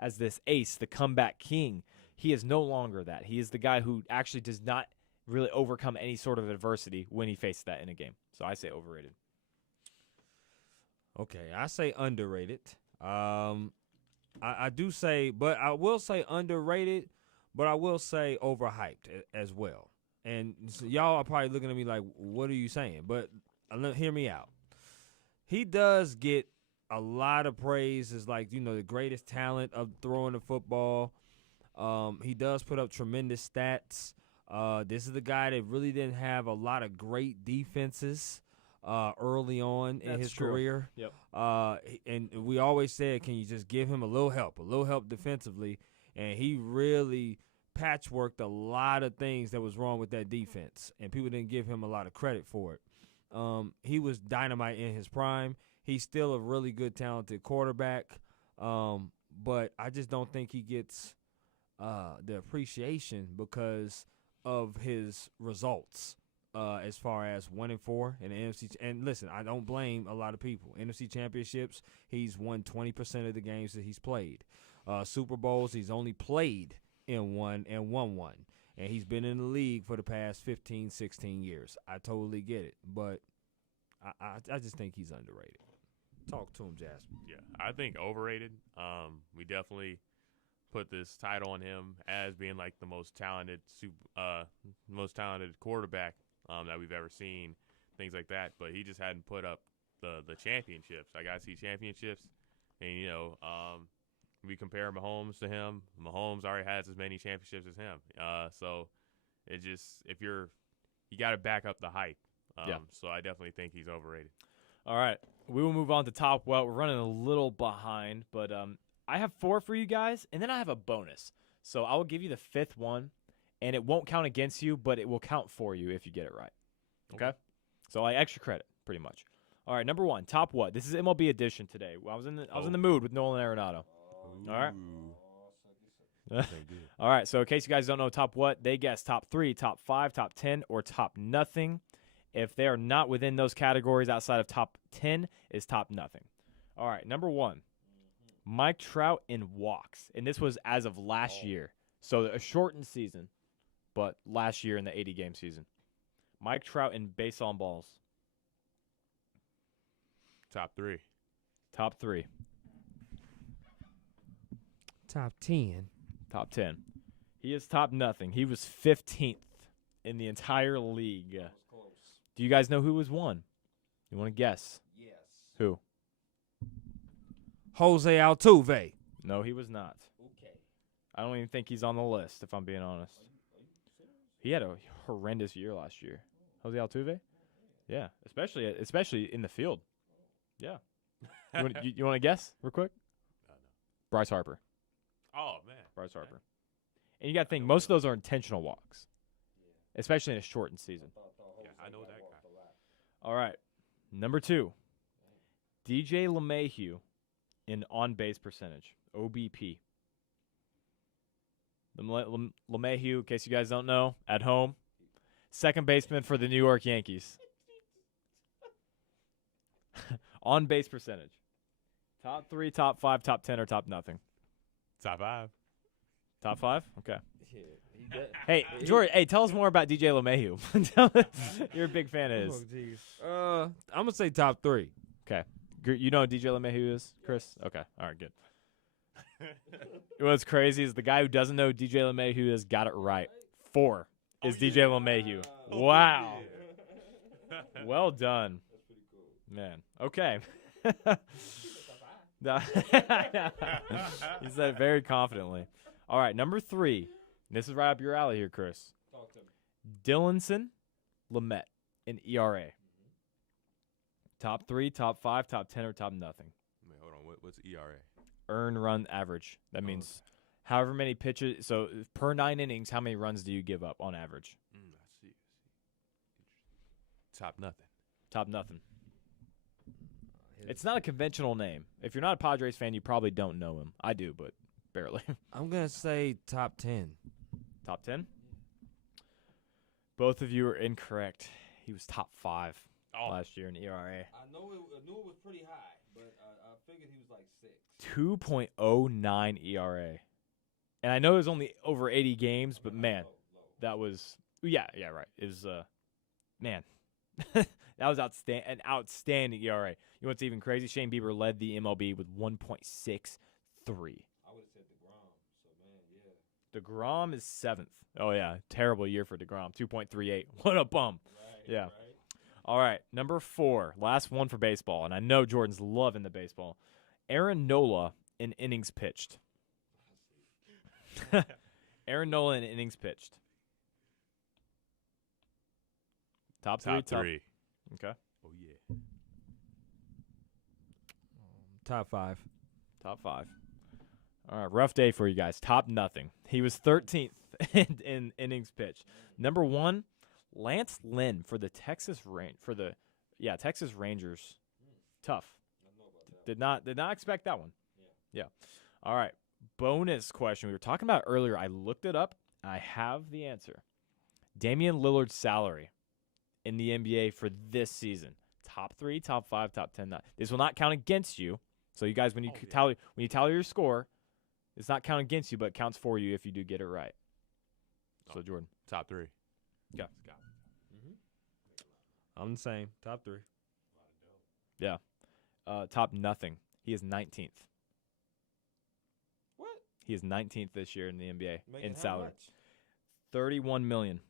as this ace, the comeback king. He is no longer that. He is the guy who actually does not really overcome any sort of adversity when he faces that in a game. So I say overrated. Okay, I say underrated. I do say, but I will say underrated, but I will say overhyped as well. And so y'all are probably looking at me like, what are you saying? But hear me out. He does get a lot of praise as the greatest talent of throwing the football. He does put up tremendous stats. This is the guy that really didn't have a lot of great defenses early on in his career. Yep. And we always said, can you just give him a little help defensively? And he really patchworked a lot of things that was wrong with that defense, and people didn't give him a lot of credit for it. He was dynamite in his prime. He's still a really good, talented quarterback, but I just don't think he gets the appreciation because of his results. as far as 1-4 in the NFC. And listen, I don't blame a lot of people. NFC championships, he's won 20% of the games that he's played. Super Bowls, he's only played in one and won one. And he's been in the league for the past 15, 16 years. I totally get it. But I just think he's underrated. Talk to him, Jasper. Yeah, I think overrated. We definitely put this title on him as being like the most talented quarterback that we've ever seen, things like that. But he just hadn't put up the championships. I got to see championships, and we compare Mahomes to him. Mahomes already has as many championships as him. So it just you got to back up the hype. So I definitely think he's overrated. All right, we will move on to top. Well, we're running a little behind, but I have 4 for you guys, and then I have a bonus. So I will give you the 5th one, and it won't count against you, but it will count for you if you get it right. Okay? So extra credit, pretty much. All right, number 1, top what? This is MLB edition today. I was in the mood with Nolan Arenado. All right. All right. So in case you guys don't know top what, they guess top 3, top 5, top 10, or top nothing. If they are not within those categories outside of top 10, is top nothing. All right. Number 1, Mike Trout in walks, and this was as of last year, so a shortened season, but last year in the 80-game season. Mike Trout in base on balls. Top 3. Top 3. Top 10. Top 10. He is top nothing. He was 15th in the entire league. Do you guys know who was 1? You want to guess? Yes. Who? Jose Altuve. No, he was not. Okay. I don't even think he's on the list, if I'm being honest. He had a horrendous year last year. Jose Altuve? Yeah, especially in the field. Yeah. You want to guess real quick? No. Bryce Harper. Oh, man. Bryce Harper. And you got to think, most of those are intentional walks, especially in a shortened season. Yeah, I know that guy. All right. Number 2, DJ LeMahieu in on-base percentage, OBP. LeMahieu, in case you guys don't know, at home, second baseman for the New York Yankees. On-base percentage. Top 3, top 5, top 10, or top nothing? Top 5. Top 5? Okay. Hey, Jordan, tell us more about DJ LeMahieu. You're a big fan of his. I'm going to say top 3. Okay. You know who DJ LeMahieu is, Chris? Okay. All right, good. What's crazy is the guy who doesn't know who DJ LeMahieu is got it right. 4 is DJ LeMahieu. Wow. Well done. That's pretty cool. Man. Okay. He said it very confidently. All right, number 3. This is right up your alley here, Chris. Talk to me. Dillinson Lamet in ERA. Top 3, top 5, top 10, or top nothing? Wait, hold on. What's ERA? Earn run average. That means however many pitches. So per 9 innings, how many runs do you give up on average? I see. Top nothing. Top nothing. It's not a conventional name. If you're not a Padres fan, you probably don't know him. I do, but barely. I'm going to say top 10. Top 10? Both of you are incorrect. He was top 5 last year in ERA. I knew it was pretty high, but I figured he was like 6. 2.09 ERA. And I know it was only over 80 games, but man, that was right. It was man. That was an outstanding ERA. You know what's even crazy? Shane Bieber led the MLB with 1.63. I would have said DeGrom. So man, yeah. DeGrom is 7th. Oh yeah, terrible year for DeGrom. 2.38. What a bum. Right, Yeah. Right. All right, number 4, last one for baseball, and I know Jordan's loving the baseball. Aaron Nola in innings pitched. Aaron Nola in innings pitched. Top 3. Top 3. Okay. Oh, yeah. Top 5. Top 5. All right, rough day for you guys. Top nothing. He was 13th in innings pitched. Number 1, Lance Lynn for the Texas Texas Rangers. Tough. Did not expect that one. Yeah. All right. Bonus question we were talking about earlier. I looked it up. I have the answer. Damian Lillard's salary in the NBA for this season. Top 3, top 5, top 10. This will not count against you. So you guys, when you tally your score, it's not counting against you, but it counts for you if you do get it right. So Jordan, top 3. Go. I'm the same. Top 3. Yeah. Top nothing. He is 19th. What? He is 19th this year in the NBA Making in how salary. much? $31 million.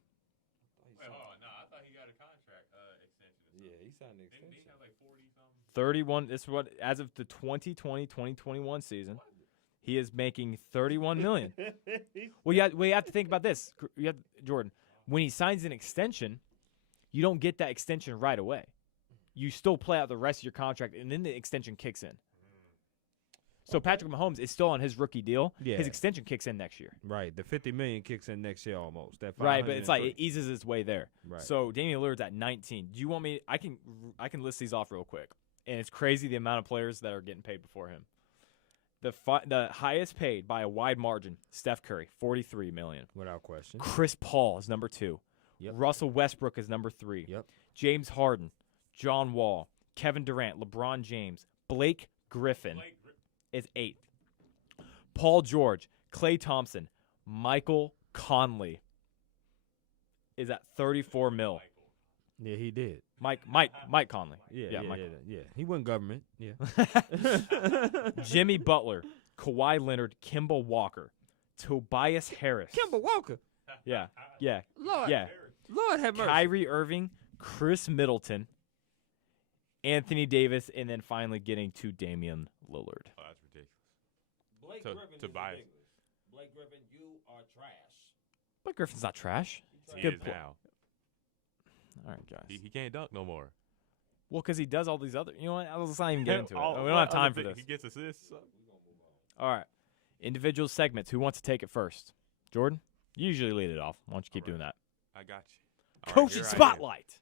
Wait, hold on. No, I thought he got a contract extension. Yeah, he signed an Didn't he extension. have like 40 something? 31. This is what, as of the 2020-2021 season, he is making $31 million. Well, you have to think about this. Jordan, when he signs an extension, you don't get that extension right away. You still play out the rest of your contract, and then the extension kicks in. So Patrick Mahomes is still on his rookie deal. Yeah. His extension kicks in next year. Right. The $50 million kicks in next year almost. That Right, but it's like 503. it eases its way there. Right. So Damian Lillard's at 19. Do you want me? I can list these off real quick, and it's crazy the amount of players that are getting paid before him. The highest paid by a wide margin, Steph Curry, $43 million. Without question. Chris Paul is number 2. Yep. Russell Westbrook is number 3. Yep. James Harden, John Wall, Kevin Durant, LeBron James, Blake Griffin is 8th. Paul George, Klay Thompson, Michael Conley is at 34 mil. Yeah, he did. Mike Conley. Yeah. Mike. Yeah. He went government. Yeah. Jimmy Butler, Kawhi Leonard, Kemba Walker, Tobias Harris. Kemba Walker. Yeah. Lord. Yeah. Lord have mercy. Kyrie Irving, Chris Middleton, Anthony Davis, and then finally getting to Damian Lillard. Oh, that's ridiculous. Blake To- Griffin to is buy it. ridiculous. Blake Griffin, you are trash. Blake Griffin's not trash. He Good is point. now. All right, guys. He can't dunk no more. Well, because he does all these other. You know what? Let's not even get into it. Oh, We don't have what time other for thing? this. He gets assists. All right. Individual segments. Who wants to take it first? Jordan? You usually lead it off. Why don't you keep All right. doing that? I got you. All right, Coaching here I am. spotlight.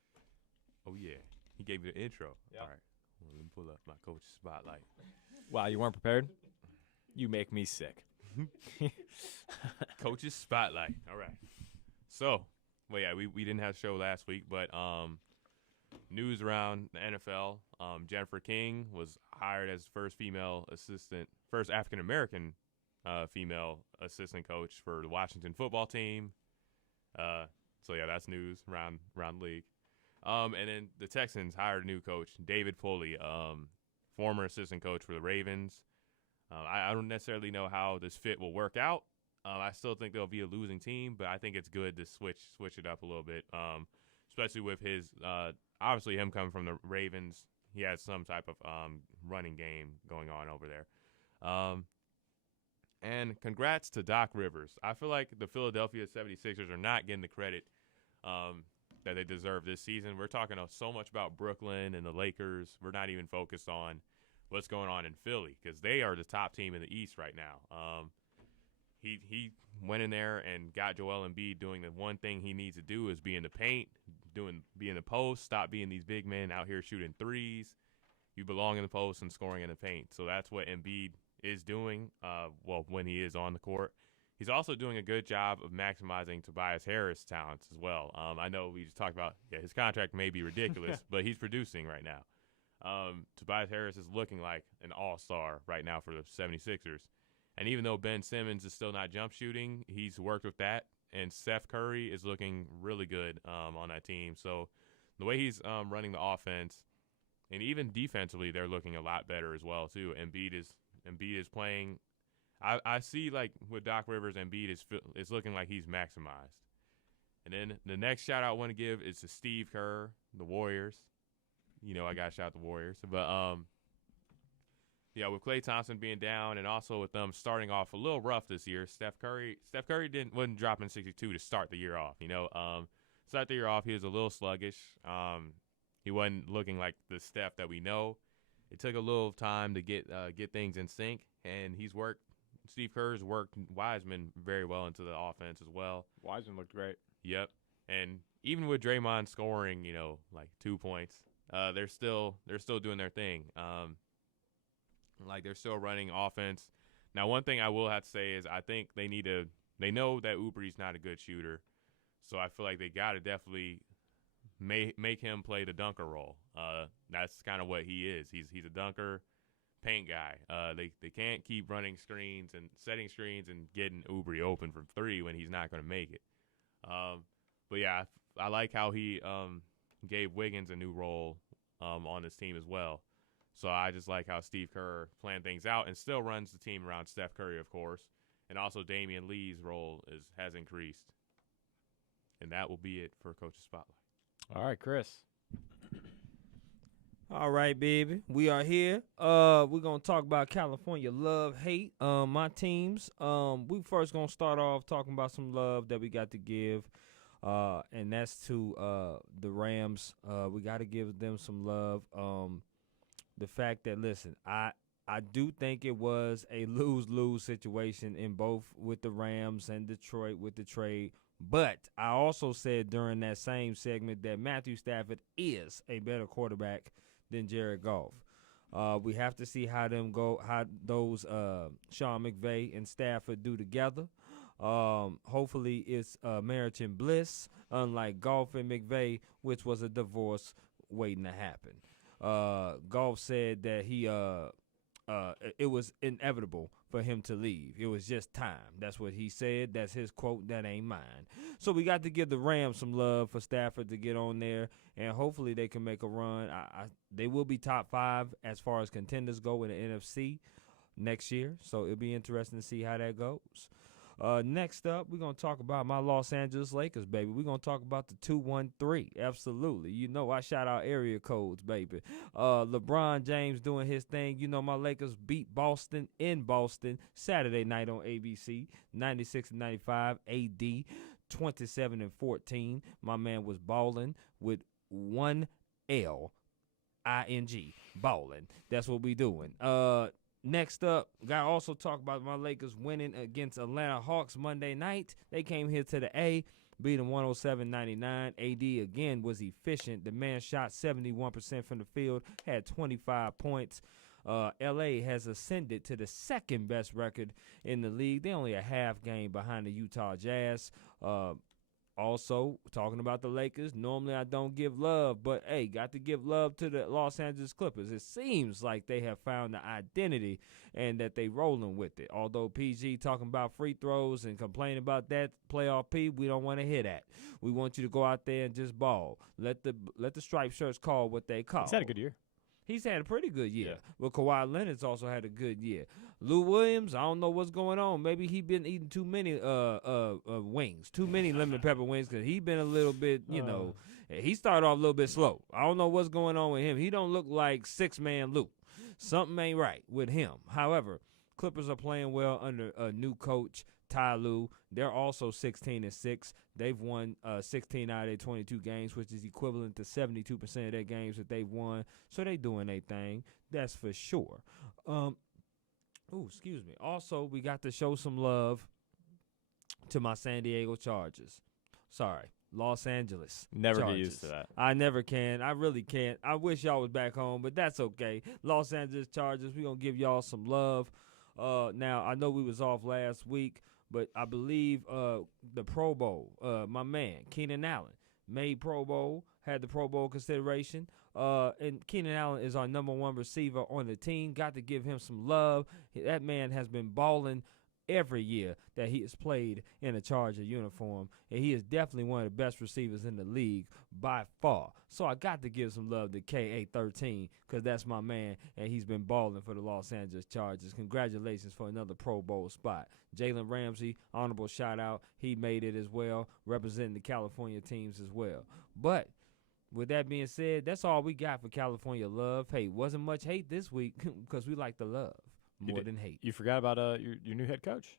Oh yeah, he gave me the intro. Yep. All right, well, let me pull up my coach's spotlight. Wow, you weren't prepared? You make me sick. Coach's spotlight. All right. So, well, yeah, we didn't have a show last week, but news around the NFL. Jennifer King was hired as first African American female assistant coach for the Washington football team. So yeah, that's news around the league. And then the Texans hired a new coach, David Pulley, former assistant coach for the Ravens. I don't necessarily know how this fit will work out. I still think they'll be a losing team, but I think it's good to switch it up a little bit, especially with his obviously him coming from the Ravens. He has some type of running game going on over there. And congrats to Doc Rivers. I feel like the Philadelphia 76ers are not getting the credit that they deserve this season. We're talking so much about Brooklyn and the Lakers. We're not even focused on what's going on in Philly because they are the top team in the East right now. He went in there and got Joel Embiid doing the one thing he needs to do is be in the paint, be in the post, stop being these big men out here shooting threes. You belong in the post and scoring in the paint. So that's what Embiid is doing, when he is on the court. He's also doing a good job of maximizing Tobias Harris' talents as well. I know we just talked about, his contract may be ridiculous, but he's producing right now. Tobias Harris is looking like an all-star right now for the 76ers. And even though Ben Simmons is still not jump shooting, he's worked with that. And Steph Curry is looking really good on that team. So the way he's running the offense, and even defensively, they're looking a lot better as well, too. Embiid is playing. I see, like, with Doc Rivers, Embiid is looking like he's maximized. And then the next shout-out I want to give is to Steve Kerr, the Warriors. You know I got to shout out the Warriors. But, with Klay Thompson being down and also with them starting off a little rough this year, Steph Curry wasn't dropping 62 to start the year off. Start the year off, he was a little sluggish. He wasn't looking like the Steph that we know. It took a little time to get things in sync, and Steve Kerr's worked Wiseman very well into the offense as well. Wiseman looked great. Yep. And even with Draymond scoring, like 2 points, they're still doing their thing. Like they're still running offense. Now, one thing I will have to say is I think they know that Oubri's not a good shooter. So I feel like they got to definitely make him play the dunker role. That's kind of what he is. He's a dunker, paint guy. They can't keep running screens and setting screens and getting Oubre open from three when he's not going to make it. But yeah, I like how he gave Wiggins a new role on his team as well. So I just like how Steve Kerr planned things out and still runs the team around Steph Curry, of course, and also Damian Lee's role has increased. And that will be it for Coach's Spotlight. All right, Chris. All right, baby. We are here. We're going to talk about California love, hate, my teams. We first going to start off talking about some love that we got to give, and that's to the Rams. We got to give them some love. The fact that, listen, I do think it was a lose-lose situation in both with the Rams and Detroit with the trade. But I also said during that same segment that Matthew Stafford is a better quarterback than Jared Goff. We have to see how those Sean McVay and Stafford do together. Hopefully it's marriage and bliss, unlike Goff and McVay, which was a divorce waiting to happen. Goff said that it was inevitable for him to leave. It was just time. That's what he said. That's his quote. That ain't mine. So we got to give the Rams some love for Stafford to get on there, and hopefully they can make a run. They will be top 5 as far as contenders go in the NFC next year, so it'll be interesting to see how that goes. Next up, we're going to talk about my Los Angeles Lakers, baby. We're going to talk about the 213. Absolutely. You know I shout out area codes, baby. LeBron James doing his thing. You know my Lakers beat Boston in Boston Saturday night on ABC, 96-95. AD, 27-14. My man was balling with one L, I-N-G, balling. That's what we doing. Next up, got to also talk about my Lakers winning against Atlanta Hawks Monday night. They came here to the A, beat them 107-99. AD, again, was efficient. The man shot 71% from the field, had 25 points. L.A. has ascended to the second best record in the league. They only a half game behind the Utah Jazz. Also, talking about the Lakers, normally I don't give love, but, hey, got to give love to the Los Angeles Clippers. It seems like they have found the identity and that they rolling with it. Although PG talking about free throws and complaining about that, playoff P, we don't want to hear that. We want you to go out there and just ball. Let the striped shirts call what they call. He's had a good year. He's had a pretty good year. Yeah. Well, Kawhi Leonard's also had a good year. Lou Williams, I don't know what's going on. Maybe he been eating too many wings, too many lemon pepper wings, because he been a little bit, he started off a little bit slow. I don't know what's going on with him. He don't look like six-man Lou. Something ain't right with him. However, Clippers are playing well under a new coach, Ty Lue. They're also 16-6. They've won 16 out of their 22 games, which is equivalent to 72% of their games that they've won. So they doing their thing. That's for sure. Excuse me. Also, we got to show some love to my San Diego Chargers. Sorry, Los Angeles Never Chargers. get used to that. I never can. I really can't. I wish y'all was back home, but that's okay. Los Angeles Chargers, we're going to give y'all some love. Now, I know we was off last week, but I believe the Pro Bowl, my man, Keenan Allen, made Pro Bowl, had the Pro Bowl consideration. And Keenan Allen is our number 1 receiver on the team. Got to give him some love. That man has been balling every year that he has played in a Charger uniform, and he is definitely one of the best receivers in the league by far. So I got to give some love to KA13 because that's my man, and he's been balling for the Los Angeles Chargers. Congratulations for another Pro Bowl spot. Jalen Ramsey, honorable shout-out. He made it as well, representing the California teams as well. But with that being said, that's all we got for California love. Hey, wasn't much hate this week because we like the love more than hate. You forgot about your new head coach,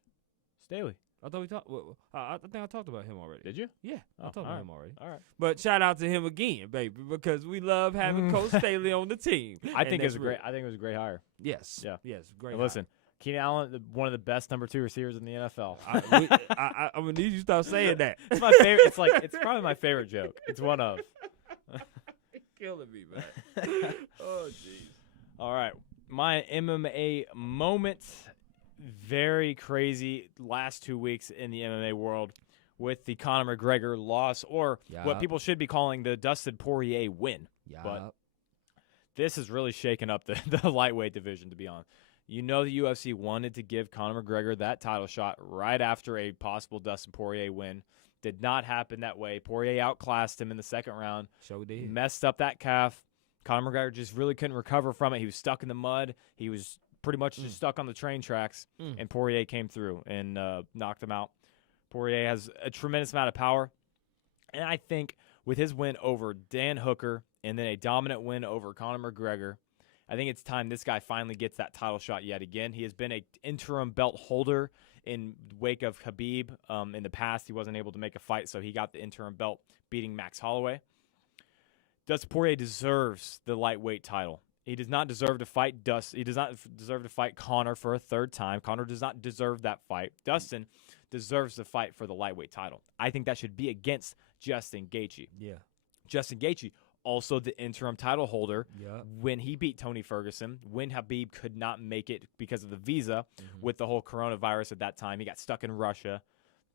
Staley. I thought we talked. I think I talked about him already. Did you? Yeah, I talked about him already. All right. But shout out to him again, baby, because we love having Coach Staley on the team. I think it was a great hire. Yes. Yeah. Yes. Great. And listen, Keenan Allen, one of the best number 2 receivers in the NFL. I'm gonna need you to stop saying that. It's my favorite. It's probably my favorite joke. It's one of. Killing me, man. Oh, jeez. All right. My MMA moment, very crazy last 2 weeks in the MMA world with the Conor McGregor loss, or what Yup. people should be calling the Dustin Poirier win. Yeah. But this has really shaken up the lightweight division, to be honest. You know the UFC wanted to give Conor McGregor that title shot right after a possible Dustin Poirier win. Did not happen that way. Poirier outclassed him in the second round. So did. Messed up that calf. Conor McGregor just really couldn't recover from it. He was stuck in the mud. He was pretty much just stuck on the train tracks, and Poirier came through and knocked him out. Poirier has a tremendous amount of power, and I think with his win over Dan Hooker and then a dominant win over Conor McGregor, I think it's time this guy finally gets that title shot yet again. He has been an interim belt holder in wake of Khabib. In the past, he wasn't able to make a fight, so he got the interim belt, beating Max Holloway. Dustin Poirier deserves the lightweight title. He does not deserve to fight He does not deserve to fight Conor for a third time. Conor does not deserve that fight. Dustin deserves to fight for the lightweight title. I think that should be against Justin Gaethje. Yeah. Justin Gaethje, also the interim title holder, Yeah. when he beat Tony Ferguson, when Khabib could not make it because of the visa with the whole coronavirus at that time. He got stuck in Russia.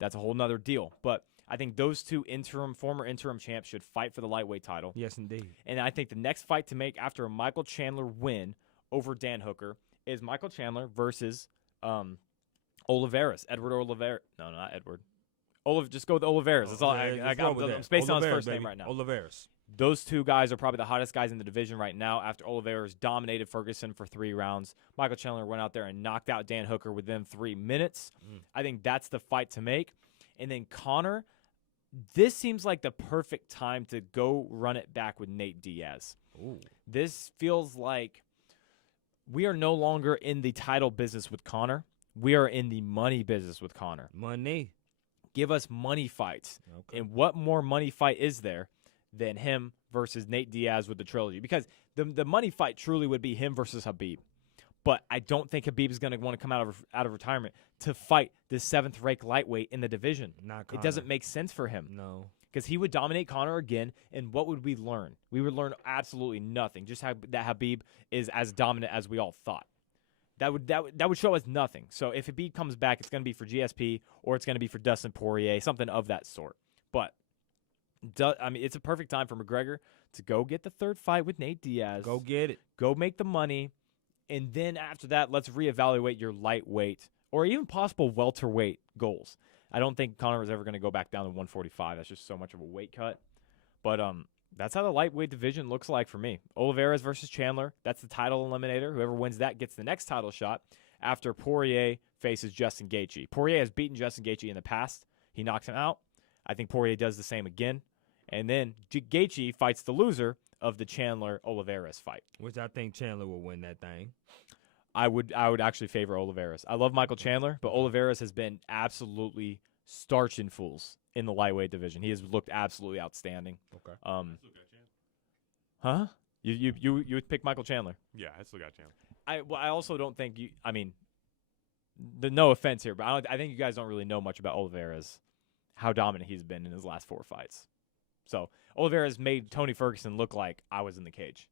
That's a whole nother deal. But I think those two former interim champs should fight for the lightweight title. Yes, indeed. And I think the next fight to make after a Michael Chandler win over Dan Hooker is Michael Chandler versus Oliveira. Edward Oliveira. No, not Edward. Just go with Oliveira. That's all. I'm spacing on his first name right now. Oliveira. Those two guys are probably the hottest guys in the division right now after Oliveira's dominated Ferguson for 3 rounds. Michael Chandler went out there and knocked out Dan Hooker within 3 minutes. I think that's the fight to make. And then Conor, this seems like the perfect time to go run it back with Nate Diaz. Ooh. This feels like we are no longer in the title business with Conor. We are in the money business with Conor. Money. Give us money fights. Okay. And what more money fight is there than him versus Nate Diaz with the trilogy? Because the money fight truly would be him versus Khabib. But I don't think Khabib is going to want to come out of retirement to fight the 7th-ranked lightweight in the division. Not Conor. It doesn't make sense for him. No. Because he would dominate Conor again, and what would we learn? We would learn absolutely nothing. Just that Khabib is as dominant as we all thought. That would show us nothing. So if Khabib comes back, it's going to be for GSP or it's going to be for Dustin Poirier, something of that sort. But it's a perfect time for McGregor to go get the 3rd fight with Nate Diaz. Go get it. Go make the money. And then after that, let's reevaluate your lightweight or even possible welterweight goals. I don't think Conor is ever going to go back down to 145. That's just so much of a weight cut. But that's how the lightweight division looks like for me. Oliveira versus Chandler. That's the title eliminator. Whoever wins that gets the next title shot after Poirier faces Justin Gaethje. Poirier has beaten Justin Gaethje in the past. He knocks him out. I think Poirier does the same again. And then Gaethje fights the loser of the Chandler-Oliveira's fight. Which I think Chandler will win that thing. I would actually favor Oliveira's. I love Michael Chandler, but Oliveira's has been absolutely starching fools in the lightweight division. He has looked absolutely outstanding. Okay. Huh? You would pick Michael Chandler? Yeah, I still got Chandler. I also don't think you. I mean, no offense here, but I think you guys don't really know much about Oliveira's, how dominant he's been in his last 4 fights. So Oliveira's made Tony Ferguson look like I was in the cage.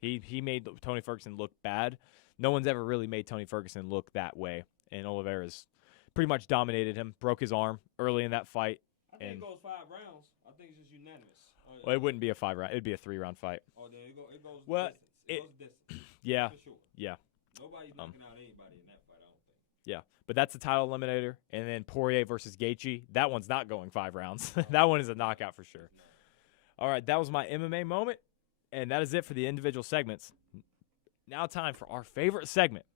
He made Tony Ferguson look bad. No one's ever really made Tony Ferguson look that way, and Oliveira's pretty much dominated him, broke his arm early in that fight. I think it goes 5 rounds. I think it's just unanimous. Well, it wouldn't be a 5-round. It'd be a 3-round fight. Oh, then it goes Well, distance. It goes distance. Yeah, For sure. yeah. Nobody's knocking out anybody in that fight, I don't think. Yeah, but that's the title eliminator. And then Poirier versus Gaethje, that one's not going 5 rounds. That one is a knockout for sure. All right, that was my MMA moment, and that is it for the individual segments. Now time for our favorite segment,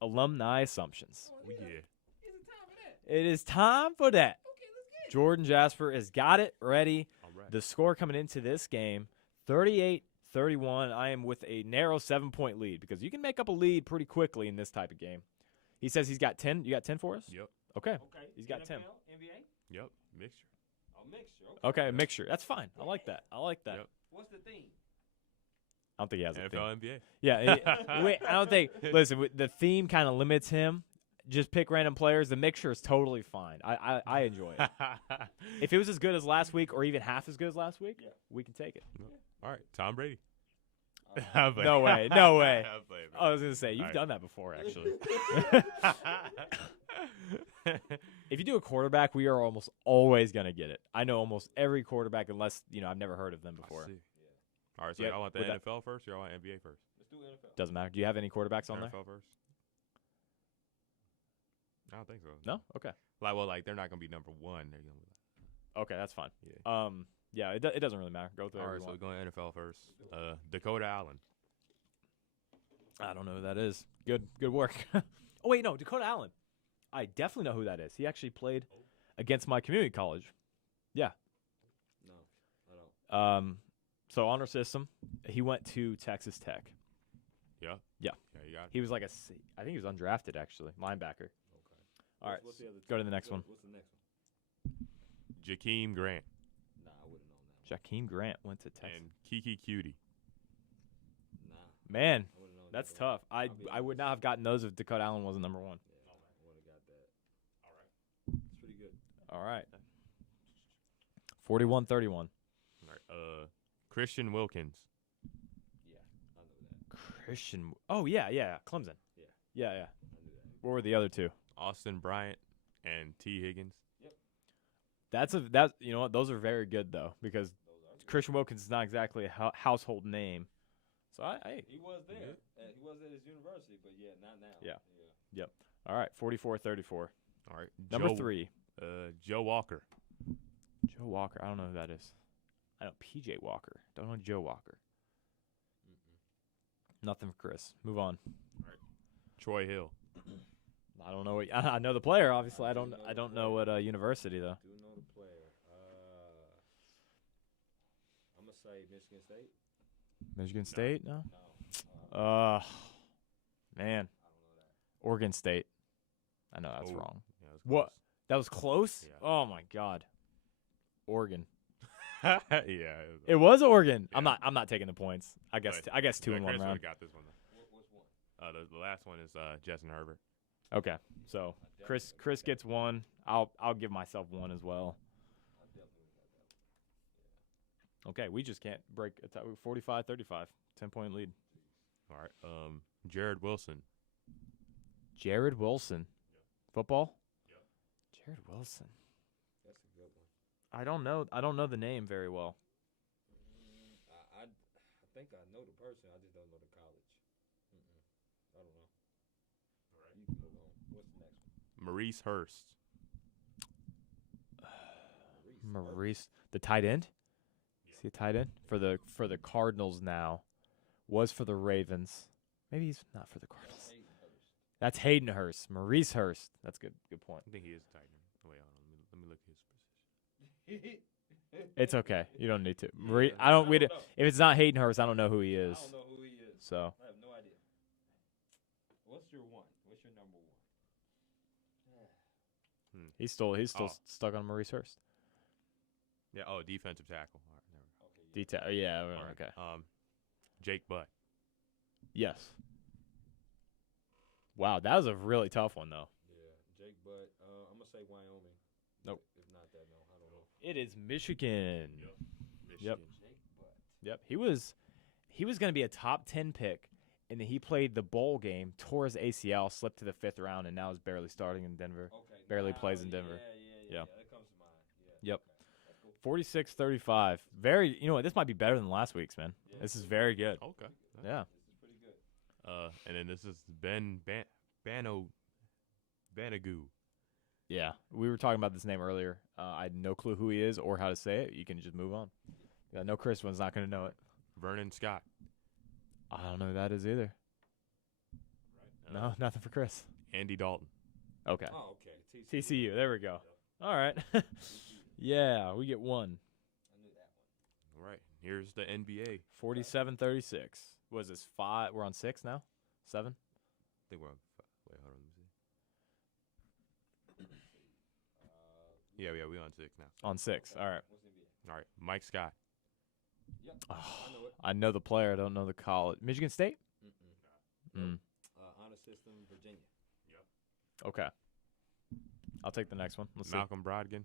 Alumni Assumptions. Oh, yeah. Is it time for that? It is time for that. Okay, let's get it. Jordan Jasper has got it ready. All right. The score coming into this game, 38-31. I am with a narrow 7-point lead because you can make up a lead pretty quickly in this type of game. He says he's got 10. You got 10 for us? Yep. Okay. Okay. He's got 10. NBA? Yep. Mixture. A mixture. Okay. Okay, a mixture. That's fine. I like that. Yep. What's the theme? I don't think he has a theme. NFL, NBA. Yeah, wait, I don't think. Listen, the theme kind of limits him. Just pick random players. The mixture is totally fine. I enjoy it. If it was as good as last week, or even half as good as last week, we can take it. All right. Tom Brady. No way. No way. I'll play it, I was gonna say you've Alright. done that before, actually. If you do a quarterback, we are almost always gonna get it. I know almost every quarterback, unless I've never heard of them before. I see. All right, so Yeah, y'all want the with that- NFL first, or y'all want NBA first? Let's do NFL. Doesn't matter. Do you have any quarterbacks on there? NFL first. I don't think so. No. Okay. Like they're not gonna be number one. They're gonna be Okay, that's fine. yeah. Yeah, it doesn't really matter. Go through. All right, so we're going NFL first. Dakota Allen. I don't know who that is. Good work. Oh wait, no, Dakota Allen. I definitely know who that is. He actually played against my community college. Yeah. No, I don't. So honor system. He went to Texas Tech. Yeah. Yeah. Yeah, you got it. He was like I think he was undrafted actually, linebacker. Okay. All right, What's the other go to two? the next one. What's the next one? Jakeem Grant Nah, I wouldn't know that. Jakeem Grant went to Texas. and Kiki Cutie. Nah, Man, I wouldn't know. that's that. tough. I be would honest. not have gotten those if Dakota Allen wasn't number one. Yeah, I would have got that. All right. It's pretty good. All right. 41-31. All right. Christian Wilkins. Yeah, I know that. Christian. Oh yeah. Clemson. Yeah. Yeah. I knew that. What were the other two? Austin Bryant and T. Higgins. That's you know what? Those are very good though because Christian Wilkins is not exactly a household name. So He was there. He was at his university, but yeah, not now. Yeah. All right. 44-34. All right. Number Joe, 3. Joe Walker. Joe Walker. I don't know who that is. I know PJ Walker. Don't know Joe Walker. Nothing for Chris. Move on. Troy Hill. I don't know. I know the player. Obviously, I don't know what university though. Do know the player. I'm gonna say Michigan State. Michigan State? No. No. Man. I don't know that. Oregon State. I know that's Oh, wrong. Yeah, that's What? That was close? Yeah. Oh my God. Oregon. close. Yeah. It was Oregon. Yeah. I'm not taking the points. I guess But- 2 in one Chris round. would've got this one. What's one? The last one is Justin Herbert. Okay. So Chris gets 1. I'll give myself 1 as well. I definitely got that. Okay, we just can't break a tie. 45-35. 10-point lead. All right. Jared Wilson. Jared Wilson. Football? Jared Wilson. That's a good one. I don't know the name very well. I think I know the person. I just don't know the college. I don't know. All right. You can move on. What's the next one? Maurice Hurst. Maurice, the tight end? Is he a tight end? For the Cardinals now. Was for the Ravens. Maybe he's not for the Cardinals. That's Hayden Hurst. Maurice Hurst. That's good point. I think he is a tight end. Wait, hold on. Let me look at his position. It's okay. You don't need to. Yeah. I don't. know. If it's not Hayden Hurst, I don't know who he is. I don't know who he is. So I have no idea. What's your one? What's your number one? he's still Oh. stuck on Maurice Hurst. Yeah. Oh, defensive tackle. All right. Never. Okay. Detail. Yeah. All right. Okay. Jake Butt. Yes. Wow, that was a really tough one though. Yeah, Jake Butt. I'm gonna say Wyoming. Nope. If not that, no, I don't know. It is Michigan. Michigan. Jake Butt. Yep. He was going to be a top 10 pick, and then he played the bowl game, tore his ACL, slipped to the 5th round, and now is barely starting in Denver. Okay. Barely now, plays in Denver. Yeah. Yeah. That comes to mind. Yeah. Yep. Okay. That's cool. 46-35. Very. You know what? This might be better than last week's, man. Yeah, This is very good. Okay. Yeah. This is pretty good. And then this is Banagoo. Yeah. We were talking about this name earlier. I had no clue who he is or how to say it. You can just move on. I know Chris one's not going to know it. Vernon Scott. I don't know who that is either. No, nothing for Chris. Andy Dalton. Okay. Oh, okay. TCU. There we go. All right. Yeah, we get 1. I knew that one. All right. Here's the NBA. 47-36. Was this 5? We're on 6 now? 7? I think we're on. Wait, hold on. Let me see. Yeah, we're on 6 now. On 6. All right. What's NBA? All right. Mike Scott. Yep. Oh, I know it. I know the player. I don't know the college. Michigan State? Mm-mm. Honor system, Virginia. Okay. I'll take the next one. Let's see. Malcolm Brogdon.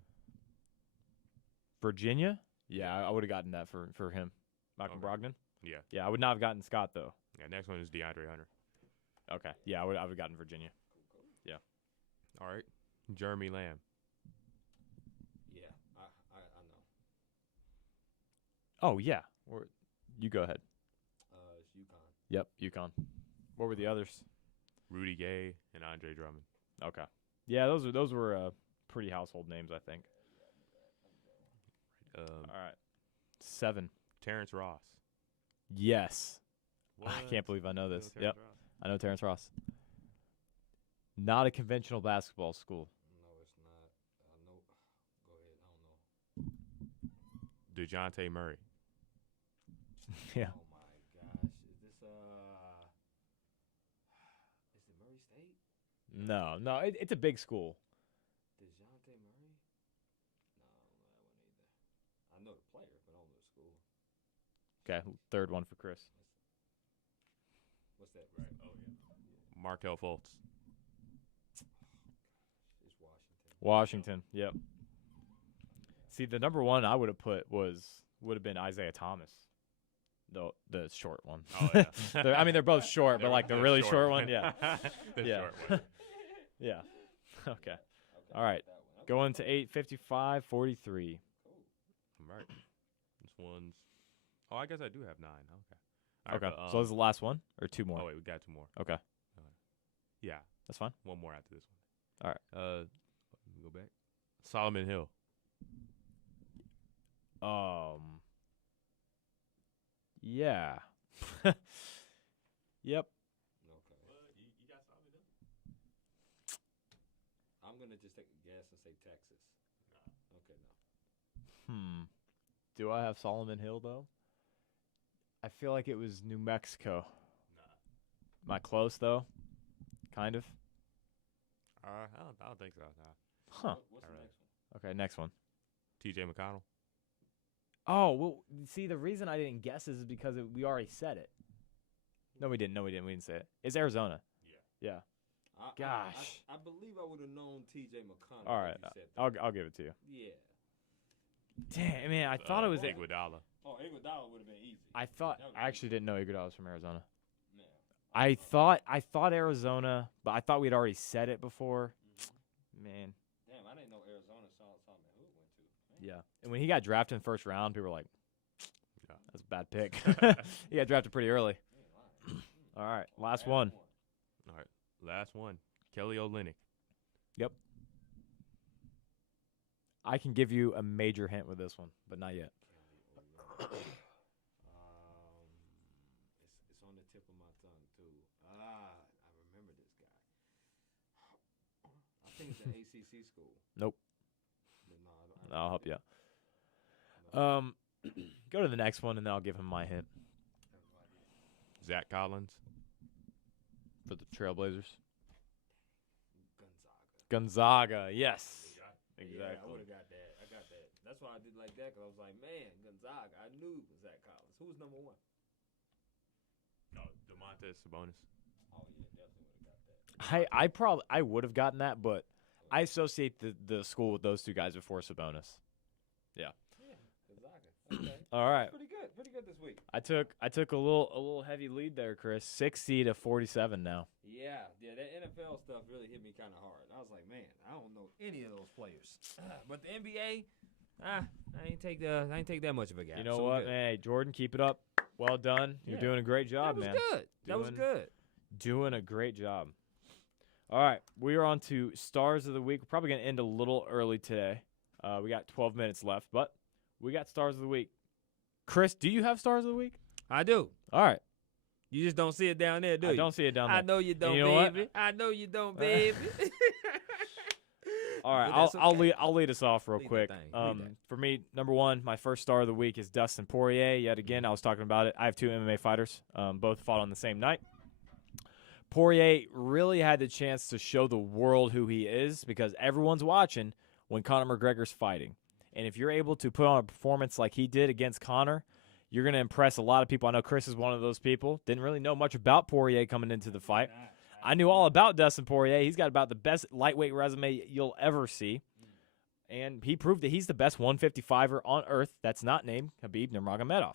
Virginia? Yeah, I would have gotten that for him. Malcolm Okay. Brogdon. Yeah. Yeah, I would not have gotten Scott though. Yeah. Next one is DeAndre Hunter. Okay. Yeah, I would have gotten Virginia. All right. Jeremy Lamb. Yeah, I know. Oh yeah. You go ahead. It's UConn. Yep, UConn. What were the others? Rudy Gay and Andre Drummond. Okay. Yeah, those were pretty household names, I think. All right. 7. Terrence Ross. Yes. I What? can't believe I know this. Terrence Yep. Ross. I know Terrence Ross. Not a conventional basketball school. No, it's not. I know. Go ahead. I don't know. DeJounte Murray. Yeah. Oh my gosh, is this is it Murray State? No, it's a big school. DeJounte Murray? No, that one either. I know the player, but I don't know the school. Okay, third one for Chris. What's that? Right. Oh yeah. Markel Fultz. It's Washington. Washington. Yep. See, the number one I would have put would have been Isaiah Thomas. The short one. Oh yeah. They're both short, but like the really short one, yeah. The Yeah. short one. Yeah. Okay. Okay. All right. That one. Going to 8:55:43. All right. This one's. Oh, I guess I do have 9. Okay. All right, Okay. but, So this is the last one or 2 more? Oh wait, we got 2 more. Okay. Yeah, That's fine. 1 more after this one. All right. Let me go back. Solomon Hill. Yeah. Yep. Okay. You got Solomon Hill? I'm gonna just take a guess and say Texas. Okay, no. Do I have Solomon Hill though? I feel like it was New Mexico. Am I close though? Kind of. I don't think so. Nah. Huh. What's the All right. next one? Okay, next one. T.J. McConnell. Oh, well, see, the reason I didn't guess is because we already said it. No, we didn't. We didn't say it. It's Arizona. Yeah. Yeah. Gosh. I believe I would have known T.J. McConnell. All if right. you said that. I'll give it to you. Yeah. Damn, man, I thought it was it. Iguodala. Oh, Iguodala would have been easy. I actually didn't know Iguodala was from Arizona. Yeah. I thought Arizona, but I thought we'd already said it before. Man. Damn, I didn't know Arizona Solomon Hill went to. Man. Yeah. And when he got drafted in the first round, people were like, Yeah. that's a bad pick. He got drafted pretty early. All right. Last one. All right. Last one. Kelly Olynyk. I can give you a major hint with this one, but not yet. It's on the tip of my tongue too. I remember this guy. I think it's an ACC school. Nope. But no, I don't I'll help you know. out. Go to the next one, and then I'll give him my hint I have no idea. Zach Collins. for the Trailblazers. Gonzaga. Gonzaga, yes. Yeah, I Exactly. would have got that. I got that. That's why I did like that, because I was like, man, Gonzaga. I knew Zach Collins. Who was number 1? No, DeMontis Sabonis. Oh, yeah, definitely would have got that. I probably would have gotten that, but I associate the school with those two guys before Sabonis. Yeah, Gonzaga. Okay. All right. Pretty good. Pretty good this week. I took a little heavy lead there, Chris. 60-47 now. Yeah, that NFL stuff really hit me kind of hard. I was like, man, I don't know any of those players. But the NBA, I ain't take that much of a gap. You know So what, good. man? Hey, Jordan, keep it up. Well done. You're Yeah. doing a great job, That was man. good. That was Doing- good. Doing a great job. All right, we are on to Stars of the Week. We're probably going to end a little early today. We got 12 minutes left, but we got Stars of the Week. Chris, do you have Stars of the Week? I do. All right. You just don't see it down there, do you? I don't see it down there. I know you don't, you know what? baby. I know you don't, baby. All right, But that's I'll lead us off real Lead that quick. thing. Lead that. For me, number one, my first star of the week is Dustin Poirier. Yet again, I was talking about it. I have 2 MMA fighters. Both fought on the same night. Poirier really had the chance to show the world who he is because everyone's watching when Conor McGregor's fighting. And if you're able to put on a performance like he did against Conor, you're going to impress a lot of people. I know Chris is one of those people. Didn't really know much about Poirier coming into the fight. I knew all about Dustin Poirier. He's got about the best lightweight resume you'll ever see. And he proved that he's the best 155er on earth that's not named Khabib Nurmagomedov.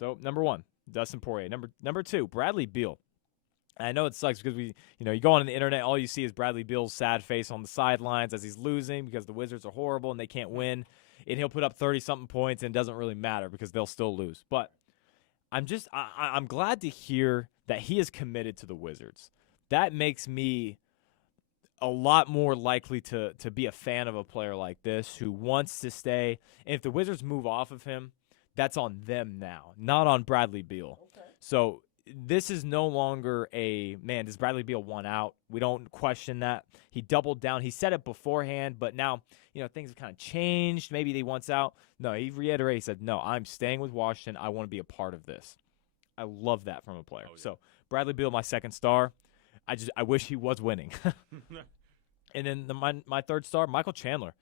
So, number 1, Dustin Poirier. Number 2, Bradley Beal. I know it sucks because you go on the internet, all you see is Bradley Beal's sad face on the sidelines as he's losing because the Wizards are horrible and they can't win. And he'll put up 30-something points and it doesn't really matter because they'll still lose. But I'm glad to hear that he is committed to the Wizards. That makes me a lot more likely to be a fan of a player like this who wants to stay. And if the Wizards move off of him, that's on them now, not on Bradley Beal. Okay. So this is no longer does Bradley Beal want out? We don't question that. He doubled down. He said it beforehand, but now, things have kind of changed. Maybe he wants out. No, he reiterated. He said, no, I'm staying with Washington. I want to be a part of this. I love that from a player. Oh, yeah. So Bradley Beal, my second star. I wish he was winning. And then my third star, Michael Chandler.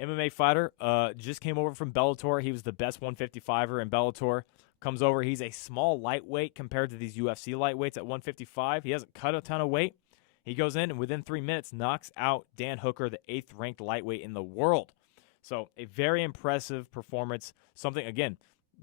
MMA fighter, just came over from Bellator. He was the best 155er in Bellator. Comes over. He's a small lightweight compared to these UFC lightweights at 155. He hasn't cut a ton of weight. He goes in and within 3 minutes knocks out Dan Hooker, the 8th-ranked lightweight in the world. So a very impressive performance. Something, again,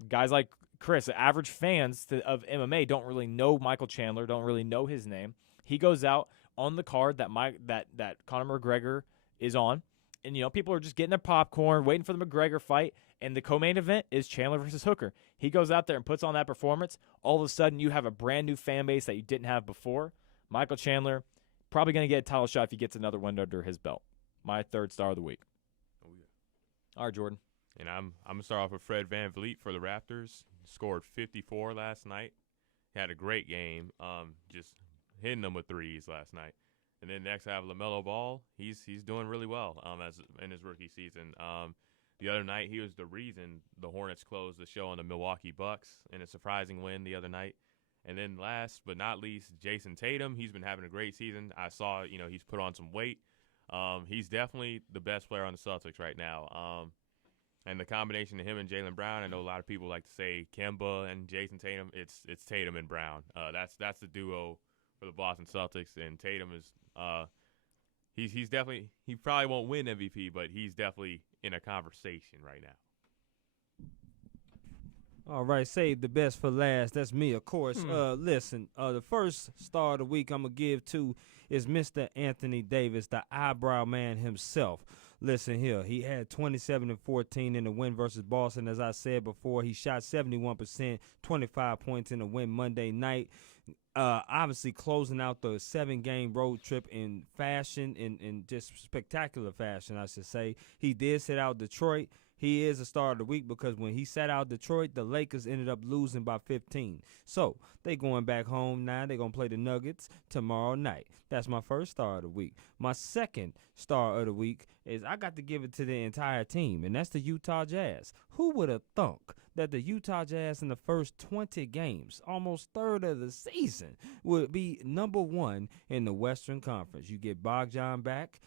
guys like Chris, average fans of MMA don't really know Michael Chandler, don't really know his name. He goes out on the card that Conor McGregor is on. And, people are just getting their popcorn, waiting for the McGregor fight. And the co-main event is Chandler versus Hooker. He goes out there and puts on that performance. All of a sudden, you have a brand-new fan base that you didn't have before. Michael Chandler, probably going to get a title shot if he gets another win under his belt. My third star of the week. Oh, yeah. All right, Jordan. And I'm going to start off with Fred VanVleet for the Raptors. Scored 54 last night. Had a great game. Just hitting them with threes last night. And then next I have LaMelo Ball. He's doing really well as in his rookie season. The other night he was the reason the Hornets closed the show on the Milwaukee Bucks in a surprising win the other night. And then last but not least, Jason Tatum. He's been having a great season. I saw, he's put on some weight. He's definitely the best player on the Celtics right now. And the combination of him and Jaylen Brown, I know a lot of people like to say Kemba and Jason Tatum. It's Tatum and Brown. That's the duo for the Boston Celtics. And Tatum is he's definitely, he probably won't win MVP, but he's definitely in a conversation right now. All right, save the best for last. That's me, of course. Listen, the first star of the week I'm going to give to is Mr. Anthony Davis, the eyebrow man himself. Listen here, he had 27 and 14 in the win versus Boston. As I said before, he shot 71%, 25 points in the win Monday night. Obviously closing out the 7-game road trip in fashion, in just spectacular fashion, I should say. He did sit out Detroit. He is a star of the week because when he sat out Detroit, the Lakers ended up losing by 15. So they going back home now. They're going to play the Nuggets tomorrow night. That's my first star of the week. My second star of the week is I got to give it to the entire team, and that's the Utah Jazz. Who would have thunk that the Utah Jazz in the first 20 games, almost third of the season, would be number one in the Western Conference? You get Bogdan back.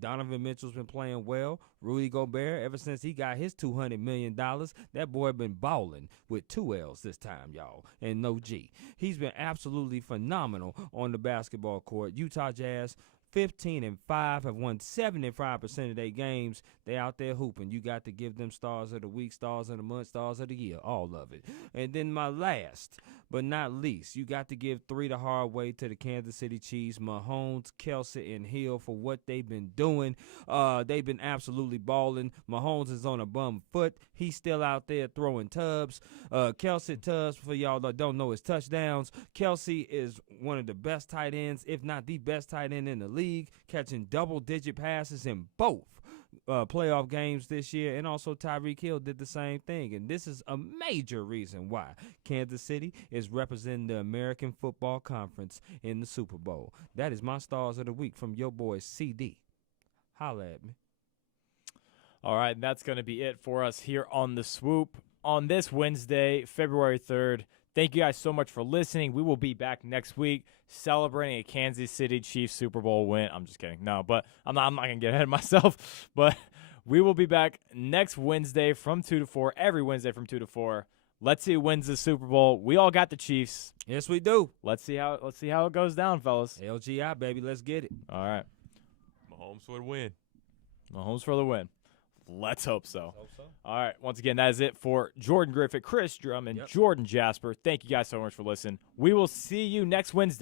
Donovan Mitchell's been playing well. Rudy Gobert, ever since he got his $200 million, that boy been balling with 2 L's this time, y'all, and no G. He's been absolutely phenomenal on the basketball court. Utah Jazz 15-5, have won 75% of their games. They out there hooping. You got to give them stars of the week, stars of the month, stars of the year, all of it. And then my last but not least, you got to give 3 the hard way to the Kansas City Chiefs, Mahomes, Kelsey, and Hill for what they've been doing. They've been absolutely balling. Mahomes is on a bum foot. He's still out there throwing tubs. Kelsey tubs, for y'all that don't know his touchdowns. Kelsey is one of the best tight ends, if not the best tight end in the league, catching double-digit passes in both playoff games this year, and also Tyreek Hill did the same thing. And this is a major reason why Kansas City is representing the American Football Conference in the Super Bowl. That is my stars of the week from your boy CD. Holla at me. All right, that's going to be it for us here on The Swoop on this Wednesday, February 3rd. Thank you guys so much for listening. We will be back next week celebrating a Kansas City Chiefs Super Bowl win. I'm just kidding. No, but I'm not going to get ahead of myself. But we will be back next Wednesday from 2 to 4, every Wednesday from 2 to 4. Let's see who wins the Super Bowl. We all got the Chiefs. Yes, we do. Let's see how it goes down, fellas. LGI, baby. Let's get it. All right. Mahomes for the win. Mahomes for the win. Let's hope so. Hope so. All right. Once again, that is it for Jordan Griffitt, Chris Drum, and Yep. Jordan Jasper. Thank you guys so much for listening. We will see you next Wednesday.